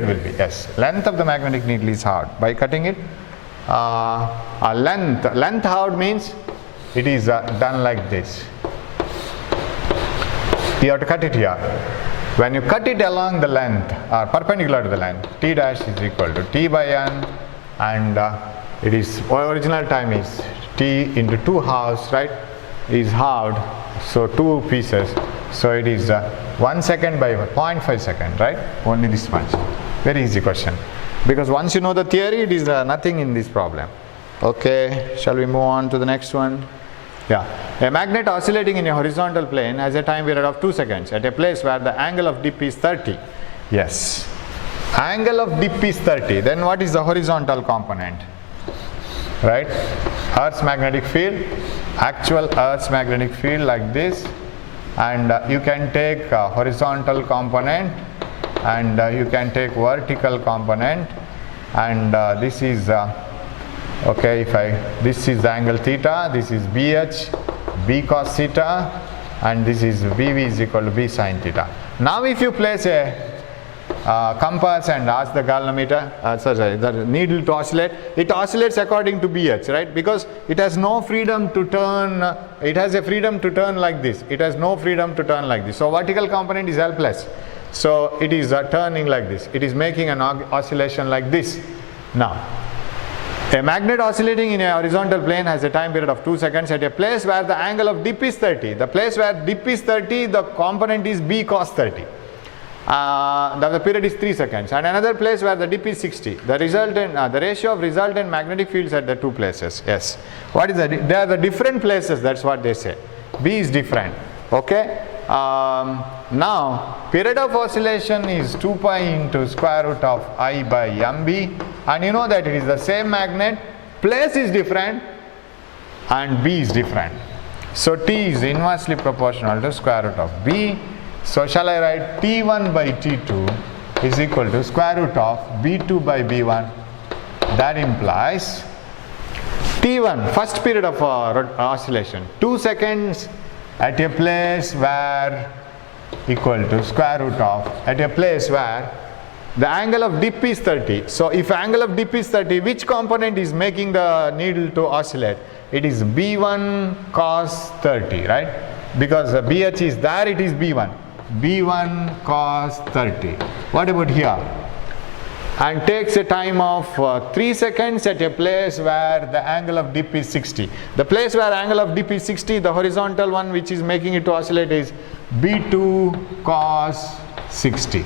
will be, yes, length of the magnetic needle is hard. By cutting it, length hard means it is done like this. You have to cut it here. When you cut it along the length, perpendicular to the length, T dash is equal to T by N, and it is, original time is T into 2 halves, right, is halved, so 2 pieces, so it is 1 second by 0.5 second, right, only this much. Very easy question, because once you know the theory, it is nothing in this problem. Okay, shall we move on to the next one? Yeah, a magnet oscillating in a horizontal plane has a time period of 2 seconds at a place where the angle of dip is 30. Yes, angle of dip is 30, then what is the horizontal component? Right, Earth's magnetic field, actual Earth's magnetic field like this, and you can take horizontal component and you can take vertical component, and this is okay, this is the angle theta, this is BH, B cos theta, and this is BV is equal to B sin theta. Now if you place a compass and ask the galvanometer, the needle to oscillate, it oscillates according to BH, right, because it has no freedom to turn, it has a freedom to turn like this, it has no freedom to turn like this, so vertical component is helpless, so it is turning like this, it is making an oscillation like this. Now a magnet oscillating in a horizontal plane has a time period of 2 seconds at a place where the angle of dip is 30. The place where dip is 30, the component is B cos 30. The period is 3 seconds, and another place where the dip is 60. The ratio of resultant magnetic fields at the two places. Yes, what is that? They are the different places. That's what they say. B is different. Okay. Now period of oscillation is 2 pi into square root of I by MB, and you know that it is the same magnet. Place is different, and B is different. So T is inversely proportional to square root of B. So shall I write T1 by T2 is equal to square root of B2 by B1. That implies T1, first period of oscillation, 2 seconds at a place where equal to square root of, at a place where the angle of dip is 30. So if angle of dip is 30, which component is making the needle to oscillate? It is B1 cos 30, right? Because BH is there, it is B1. B1 cos 30. What about here? And takes a time of 3 seconds at a place where the angle of dip is 60. The place where angle of dip is 60, the horizontal one which is making it to oscillate is B2 cos 60.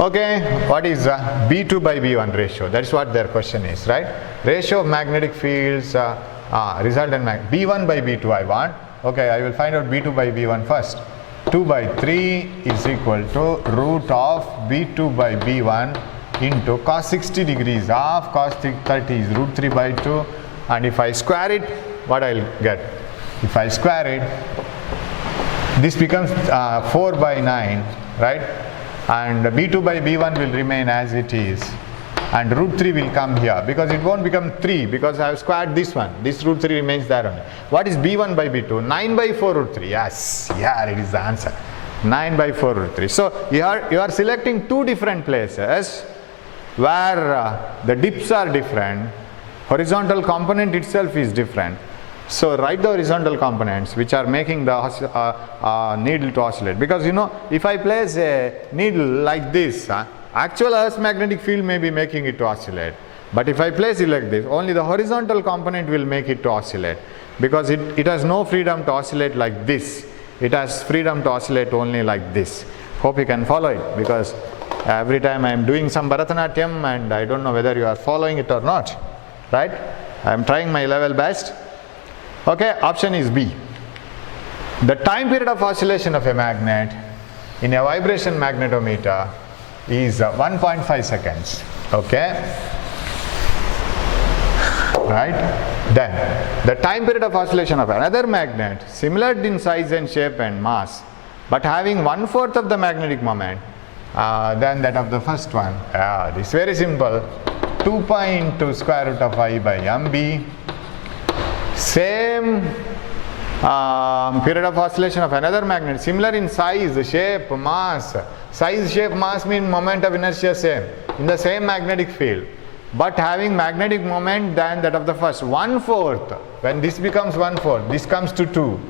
Okay, what is B2 by B1 ratio? That's what their question is, right? Ratio of magnetic fields, resultant B1 by B2 I want. Okay, I will find out B2 by B1 first. 2 by 3 is equal to root of B2 by B1 into cos 60 degrees of cos 30 is root 3 by 2, and if I square it, what I will get? If I square it, this becomes 4 by 9, right? And B2 by B1 will remain as it is, and root 3 will come here because it won't become 3 because I have squared this one. This root 3 remains there only. What is B1 by B2? 9 by 4 root 3. Yes, here it is the answer. 9 by 4 root 3. So you are selecting two different places where the dips are different, horizontal component itself is different, So write the horizontal components which are making the needle to oscillate, because you know, if I place a needle like this, actual Earth's magnetic field may be making it to oscillate, but if I place it like this, only the horizontal component will make it to oscillate, because it has no freedom to oscillate like this. It has freedom to oscillate only like this. Hope you can follow it, because every time I am doing some Bharatanatyam and I don't know whether you are following it or not, right? I am trying my level best. Okay, option is B. The time period of oscillation of a magnet in a vibration magnetometer is 1.5 seconds. Okay, right? Then the time period of oscillation of another magnet similar in size and shape and mass, but having 1/4 of the magnetic moment than that of the first one. This is very simple. 2 pi into square root of I by mb. Same period of oscillation of another magnet similar in size, shape, mass. Size, shape, mass mean moment of inertia same in the same magnetic field, but having magnetic moment than that of the first. 1/4. When this becomes 1/4, this comes to 2.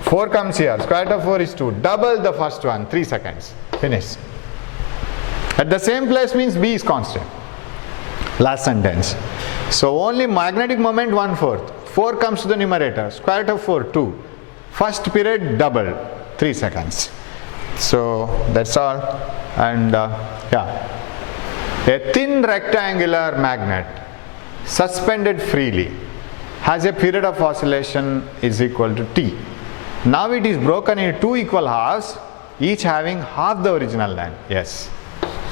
4 comes here. Square root of 4 is 2. Double the first one. 3 seconds. Finish. At the same place means B is constant. Last sentence. So only magnetic moment 1/4. 4 comes to the numerator. Square root of 4, 2. First period double. 3 seconds. So that's all. And yeah. A thin rectangular magnet suspended freely has a period of oscillation is equal to T. Now it is broken into 2 equal halves, each having half the original length. Yes,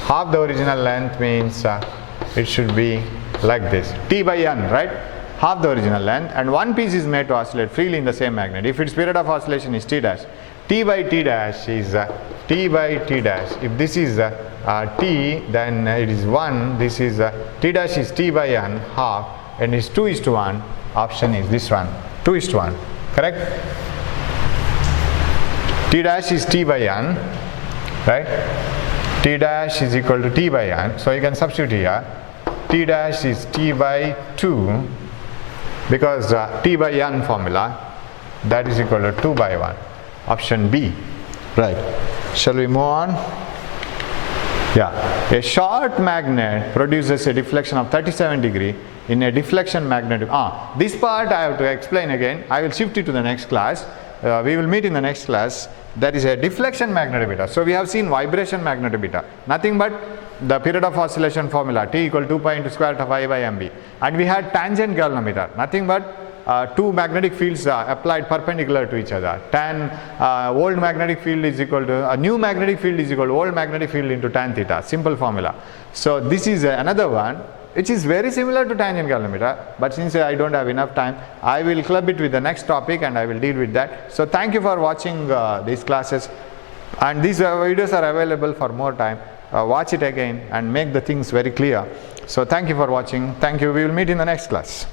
half the original length means it should be like this, T by N, right? Half the original length, and one piece is made to oscillate freely in the same magnet. If its period of oscillation is T dash, T by T dash is T by T dash. If this is T, then it is 1. This is T dash is T by N, half, and is 2:1. Option is this one, 2:1. Correct? T dash is T by N, right? T dash is equal to T by N. So you can substitute here. T dash is T by 2, because T by N formula, that is equal to 2 by 1. Option B. Right. Shall we move on? Yeah. A short magnet produces a deflection of 37 degree in a deflection magnet. This part I have to explain again. I will shift it to the next class. We will meet in the next class. That is a deflection magnetometer. So we have seen vibration magnetometer. Nothing but the period of oscillation formula, T equal 2 pi into square root of I by mb. And we had tangent galvanometer. Nothing but two magnetic fields applied perpendicular to each other. Tan old magnetic field is equal to new magnetic field is equal to old magnetic field into tan theta. Simple formula. So this is another one which is very similar to tangent galvanometer, but since I don't have enough time, I will club it with the next topic and I will deal with that. So thank you for watching these classes, and these videos are available for more time. Watch it again and make the things very clear. So thank you for watching. Thank you. We will meet in the next class.